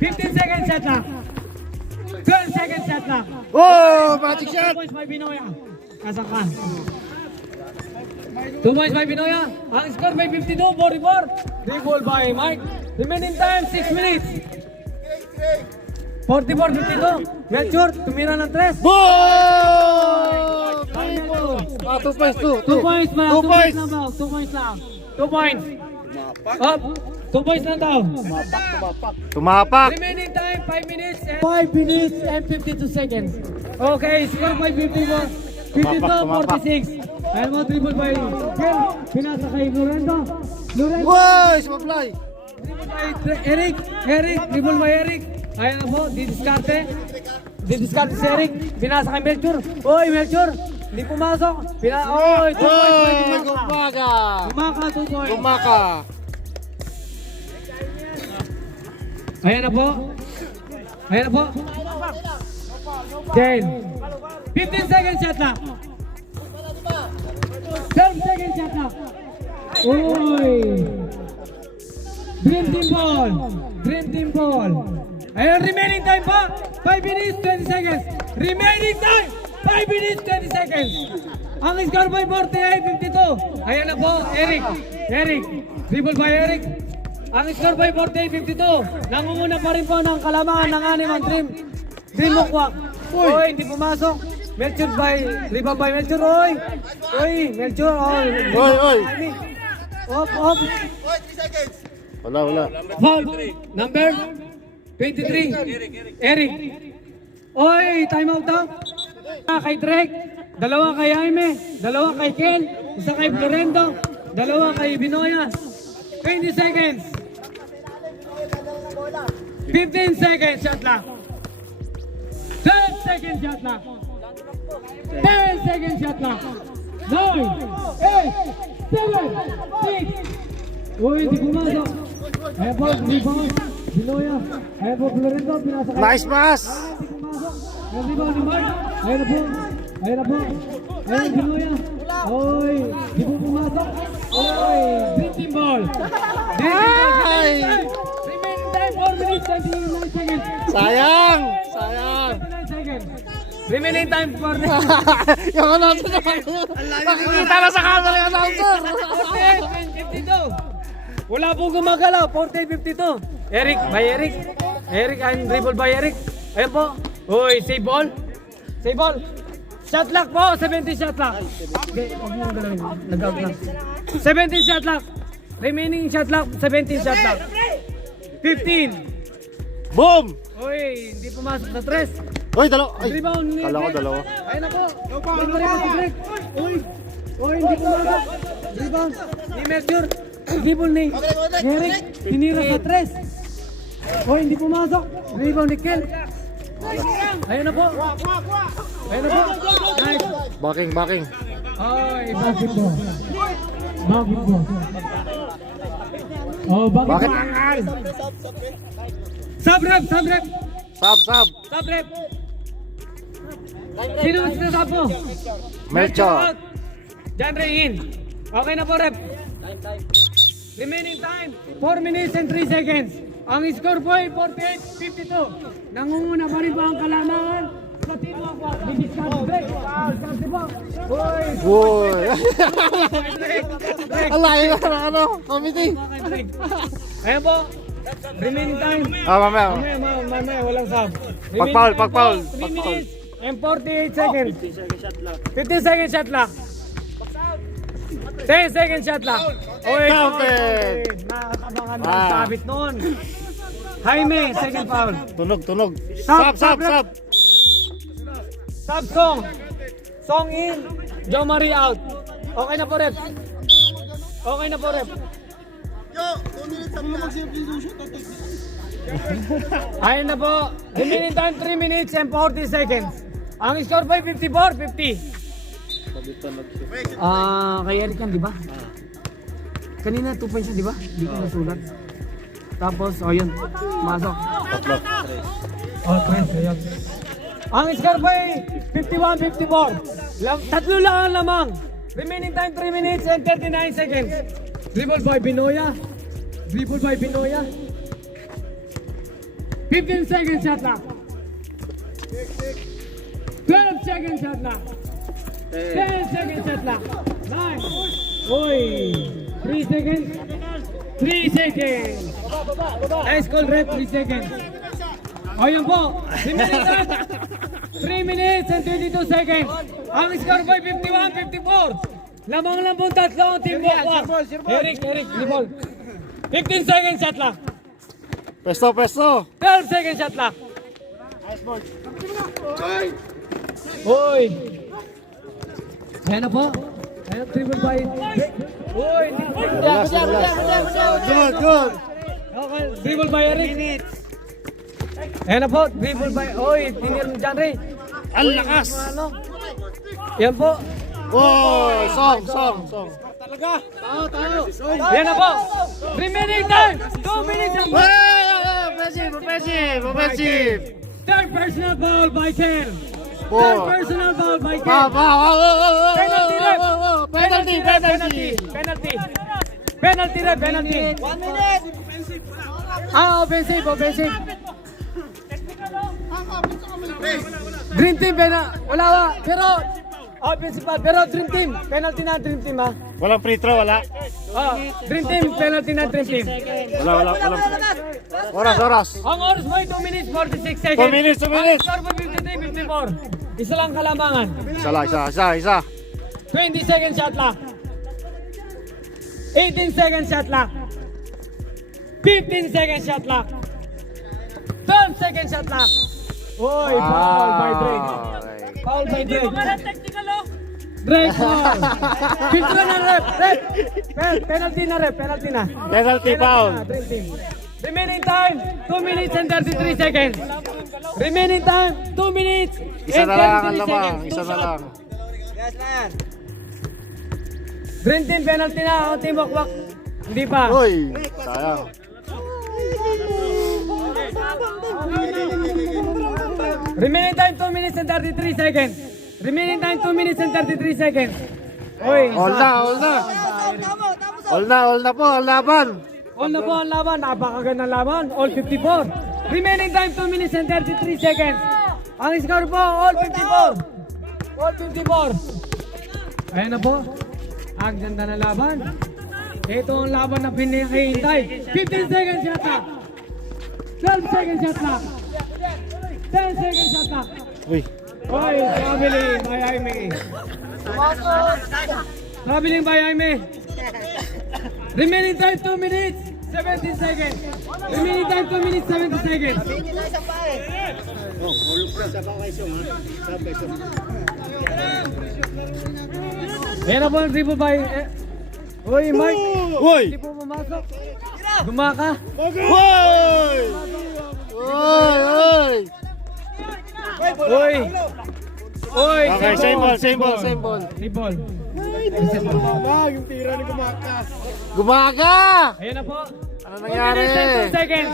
15 seconds shot na. 12 seconds shot na. Oh! Magic shot! 2 points by Binoya. Kasan ka? 2 points by Binoya. Ang score by 52-44. Dribble by Mike. Remaining time 6 minutes. 44-52. Melchor, tumira ng 3. Boom! 3 points! 2 points, 2 points man. 2 points! 2 points lang. 2 points. Up. 2 points lang daw. Tumapak! Remaining time 5 minutes and 52 seconds. Okay, score by 52-46. Ayan mo, dribble by Kel. Pinasa kay Lorenzo. Wow! Sumablay! Dribble by Eric. Dribble by Eric. Ayan na po, didiskarte. Didiskarte si Eric. Pinasa kay Melchor. Oy, Melchor. Hindi pumasok. Oy, 2 points by Oh! Dumaka. Gumaga! Dumaka, 2 points. Gumaka! Ayan na po. 10. 15 seconds shot na. 12 seconds shot na. Uy. Dream Team ball. Ayan, remaining time pa. 5 minutes, 20 seconds. Remaining time, 5 minutes, 20 seconds. Ang score by 48-52. Ayan na po, Eric. Dribble by Eric. Ang score by 48-52. Nangunguna pa rin po ng kalamangan ng anim ang Dream Walk. Uy, hindi pumasok. Melchor by, rebound by Melchor. Oy, Melchor. Oy. Op. Wala. Foul. Number 23. Eric. Oy, time out daw. Kay Drake. dalawa kay Jaime, dalawa kay Kel, isa kay Florendo, dalawa kay Binoya. 20 seconds. 15 seconds shot clock. 12 seconds shot clock. 10 seconds shot clock. 9, 8, 7, 6. Uy, hindi pumasok. Ayan po, rebound. Binoya. Ayan po, Florendo, pinasakay. Nice pass! Hindi pumasok. Yung rebound ni Mark. Ayan na po. Ayan na po. Ayan, Binoya. Uy, hindi po pumasok. Uy, green team ball. Ay! Remaining time, 4 minutes, 29 seconds. Sayang! Sayang! 29 seconds. Remaining time, 4 minutes. Yung announcer naman. Nakikita na sa camera yung announcer. 48-52. Wala po gumagalaw, 48-52. Eric, by Eric. Eric, and dribble by Eric. Ayan po. Uy, save ball. Save ball. Shot lock po, 17 shot lock. Okay, huwag mo galawin. Nag-out lang. 17 shot lock. Remaining shot lock, 17 shot lock. 15. Boom! Uy, hindi pumasok sa tres. Uy, dalawa. Ay, Rebound ni kala ko Greg. dalawa. Ayun na po. Rebound si Greg. Uy, uy, hindi pumasok. Rebound ni Mercure. Dribble ni Eric. Tinira sa tres. Uy, hindi pumasok. Rebound ni Kel. Ayun na po. Ayun na po. Nice. Backing, backing. Ay, bakit po? Bakit po? Oh, bakit? Bakit? Sub-rep, sub-rep. Sab, sab. Sub-rep. Sino ang sinasab mo? Melcho. out. John Ray in. Okay na po, rep. Remaining time, 4 minutes and 3 seconds. Ang score po ay 48-52. Nangunguna pa rin ba ang kalamangan? Platino ako. Didiskarte break. Didiskarte po. Uy. Uy. Break. Break. Ang layo na ng ano, committee. Okay, break. Ayan po. Remaining time. Ah, mamaya. Mamaya, walang sub. Pag-foul, pag-foul, 3 pag-foul. minutes and 48 seconds. 15 second shot lock. 10 second shot lock. Oy, Counted. nakakabangan na Ah. sabit noon. Jaime, second foul. Tunog, tunog. Sab, Sab, sab, sab, sab. Sub song. Song in. Joe Marie out. Okay na po, rep. Okay na po, rep. Ayun na po. Remaining time 3 minutes and 40 seconds. Ang score po ay 54-50. Kay Eric yan, di ba? Kanina 2 points yan, di ba? Di ko nasulat. Tapos, yun. Masok. Tatlo. Tres, ayun. Ang score po ay 51-54. Tatlo lang ang lamang. Remaining time 3 minutes and 39 seconds. Dribble by Binoya. Dribble by Binoya. 15 seconds shot clock. 12 seconds shot clock. 10 seconds shot clock. 9. Uy. 3 seconds. 3 seconds. Nice call, rep. 3 seconds. O yun po. Remaining time 3 minutes and 22 seconds. Ang score po ay 51-54. Lamang lang po tatlo ang team Bukwak. Eric, dribble. 15 seconds shot clock. Pesto, pesto. 12 seconds shot clock. Uy. Ayan na po. Ayan, dribble by. Uy. Relax, relax. Good, good. Okay, dribble by Eric. Ayan na po, dribble by. Uy, tinir mo dyan, Ray. Ang lakas. Ano? Yan po. Oh, song, song, song. Yan na po. Remaining time, 2 minutes and Offensive, offensive, offensive. third personal foul by Ken. Third Four. personal foul by Ken. Wow, wow, wow, wow, wow, Penalty, ref. wow, wow. Penalty, penalty. Penalty. Penalty, ref, penalty. 1 minute. Offensive, offensive. Dream team, wala ba? Pero, offensive foul. Pero dream team, penalty na dream team ha. Walang free throw, wala. Dream team, penalty na dream team. Wala. Oras, oras. Ang oras mo ay 2 minutes 46 seconds. 2 minutes, 2 minutes. Ang score mo 53-54. Isa lang kalamangan. Isa lang, isa. 20 seconds shot clock. 18 seconds shot clock. 15 seconds shot clock. 12 seconds shot clock. Oy, foul by Drake. Foul by Drake. Straight ball. 51 na rep. Penalty na rep. Penalty na. Penalty foul. Dream team. Remaining time, 2 minutes and 33 seconds. Remaining time, 2 minutes Isa and na lang ang 33 lamang. seconds. Isa na lang. Green team, penalty na. O team wakwak. Hindi pa. Uy, sayang. Remaining time, 2 minutes and 33 seconds. Remaining time, 2 minutes and 33 seconds. Oy, All na, all na. All na po, ang laban. all na po ang laban. Napakagandang laban. All 54. Remaining time, 2 minutes and 33 seconds. Ang score po, all 54. All 54. Ayan na po. Ang ganda na laban. Ito ang laban na pinahihintay. 15 seconds shot clock. 12 seconds shot clock. 10 seconds shot clock. Uy, Oy, traveling by Jaime. Traveling by Jaime. Remaining time 2 minutes, 17 seconds. Remaining time 2 minutes, 70 seconds. Ayan na po ang triple by... Uy, Mike. Uy! Hindi po pumasok. Gumaka. Uy! uy, uy. Uy. Uy, Okay, same ball, same ball. Same ball. Tribol. Yung tira ni Gumaka. Gumaga! Ayan na po. Ano 2 nangyari? minutes and 2 seconds.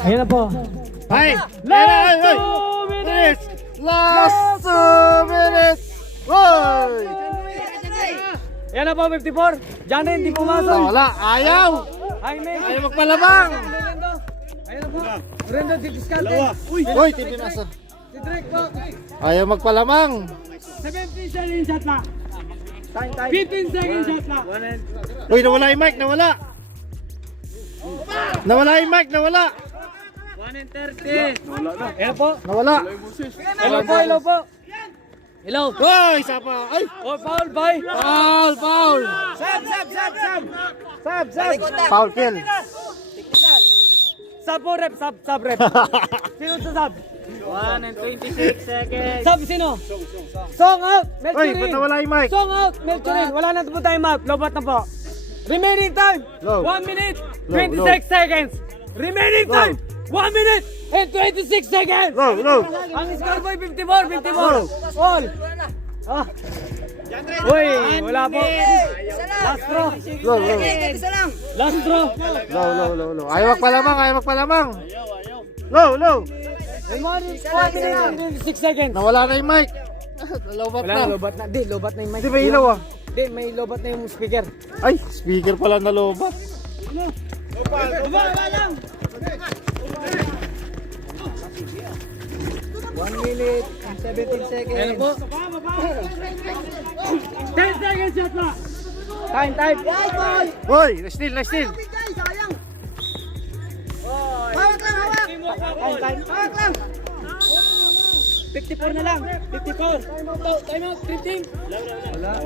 Ayan na po. Ay! Last Ay! 2 minutes. Last 2 minutes! Uy! Yan na po, 54. Janet, hindi pumasok. Wala, ayaw! Jaime. Ayaw magpalamang! Rendo. Ayan na po. Rendo, didiskarte. Uy, tibinasa. Si Drake po. Ayaw magpalamang! 17 seconds shot na. 15 seconds shot na. Uy, nawala yung mic, nawala! Nawala yung mic, nawala! 1 and 30. Ayan po. Nawala! Hello po, hello po. Hello. Uy, isa pa! Ay! Oh, foul, bye. Foul! Foul! Foul kill! Sub po, rep. Sub rep. Sino sa sub? 1 and 26 seconds. Sub sino? Song out. Uy, Melchurin. ba't nawala yung mic? Song out. Melchurin. Wala na po time out. Lobat na po. Remaining time. Low. 1 minute. Low, 26 seconds. Remaining Low. time. 1 minute and 26 seconds. Low, low! Ang score boy 54. 54. All. Ah. Uy, wala po. Last throw. Low, low. Last throw. Low. Ayaw magpalamang, ayaw magpalamang! Low, low! 1 minute and 26 seconds. Nawala na yung mic! Nalobat Wala na! na, lobat na. Di, lobat na yung mic. Di ba ilaw ah? Di, may lobat na yung speaker. Ay, speaker pala nalobat! Wala lang. 1 minute and 17 seconds. Ayan po. 10 seconds shot na. Time. Uy, na-steal! Hawak lang. 54 na lang. 54. Time out, 15.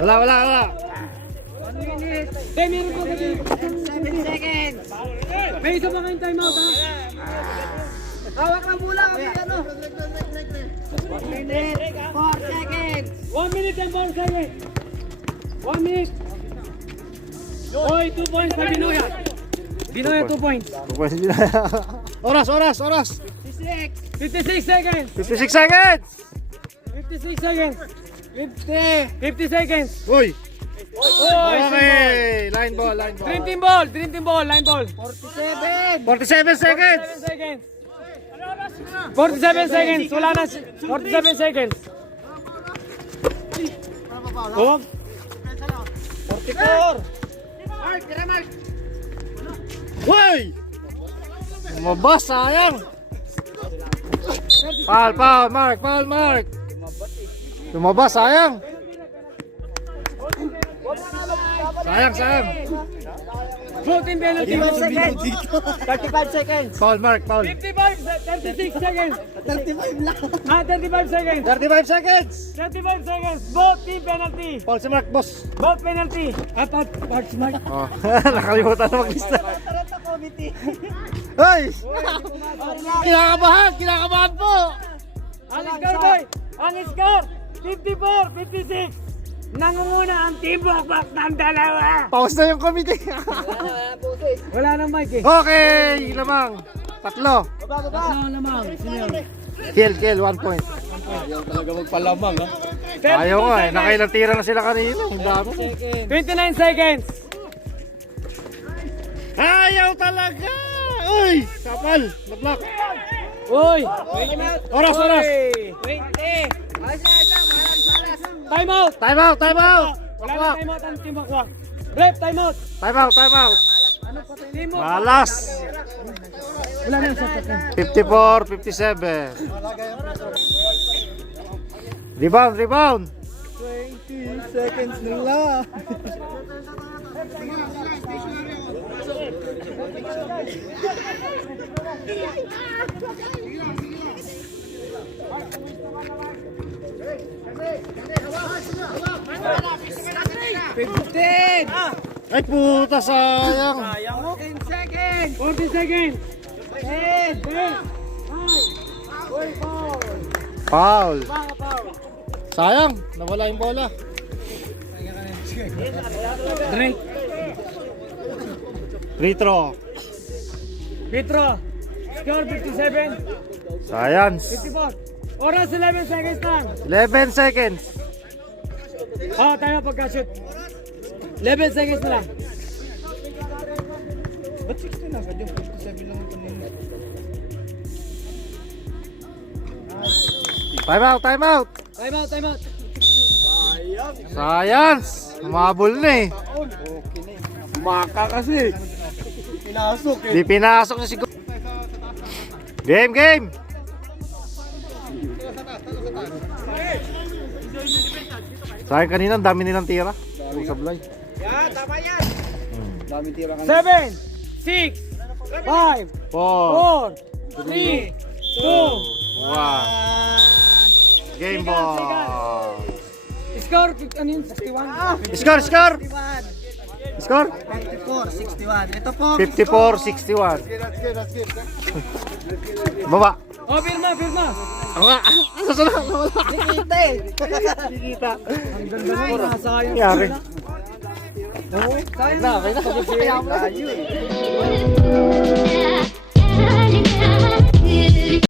Wala! 1 minute, 10 meron po kasi. 7 seconds. May isa pa kayong time out ha. Hawak lang mula kami ano. 1 minute, 4 seconds. 1 minute and 4 seconds. 1 minute. Oy, 2 points pa Binoya. Binoya 2 points. Oras! 56 seconds. 56 seconds! 56 seconds. 50 seconds. Uy! Oy, Okay! Line ball! Dream team ball, line ball. 47 seconds! 7 seconds. 47 seconds. Wala na. 47 seconds. Oh. 44. Uy! Lumabas, sayang! Foul, Mark! Lumabas, sayang! Sayang! Floating penalty. 35 seconds. Foul, Mark! 36 seconds. 35 lang. 35 seconds. 35 seconds! 35 seconds. Both team penalty. Foul si Mark, boss! Both penalty. Part smart. Oh, nakalimutan na maglista. Hoy! Kinakabahan po! Ang score boy. Ang score. 54-56. Nangunguna ang Team Bakbak ng dalawa. Pause na yung committee. Wala nang mic eh. Okay, lamang. Tatlo. Ano lamang? Sino yun? Kill, 1 point. Talaga magpalamang ha. Ayaw nga eh, nakailang tira na sila kanina. Ang dami. 29 seconds. Ayaw talaga! Uy! Kapal! Na-block! Uy! Oras! 20. Time out! Time out! Wala na time out ang Team Bakbak. Rep, time out! Time out! Team out! Malas! Wala nang sapat na. 54, 57. Rebound! 20 seconds na lang. Ay puta, sayang! 10 seconds! 40 seconds! 10! 10! Uy, foul! Foul! Mga foul! Sayang! Nawala yung bola. Drake! Free throw. Petro! Score 57! Science. 54! Oras 11 seconds lang! 11 seconds. Tayo pagka-shoot! 11 seconds na lang! Ba't 60 na? Kadyo 57 lang ang kanina. Time out! Time out! Science! Umabol na eh. Maka kasi. Pinasok eh. Di pinasok niya siguro. Game! Sayang kanina, ang dami nilang tira. Sablay. Dami tira ka na. 7! 6! 5! 4, 4! 3! 2! 1. Game ball. Score, ano yun? 61? Score! Score? 54-61. Ito po. 54-61. Baba. Oh, pirma! Ako nga. Asa na? Wala. Kita eh. Kita. Ang ganda mo, nasayang. Nangyari. Sayang Na. Layo eh.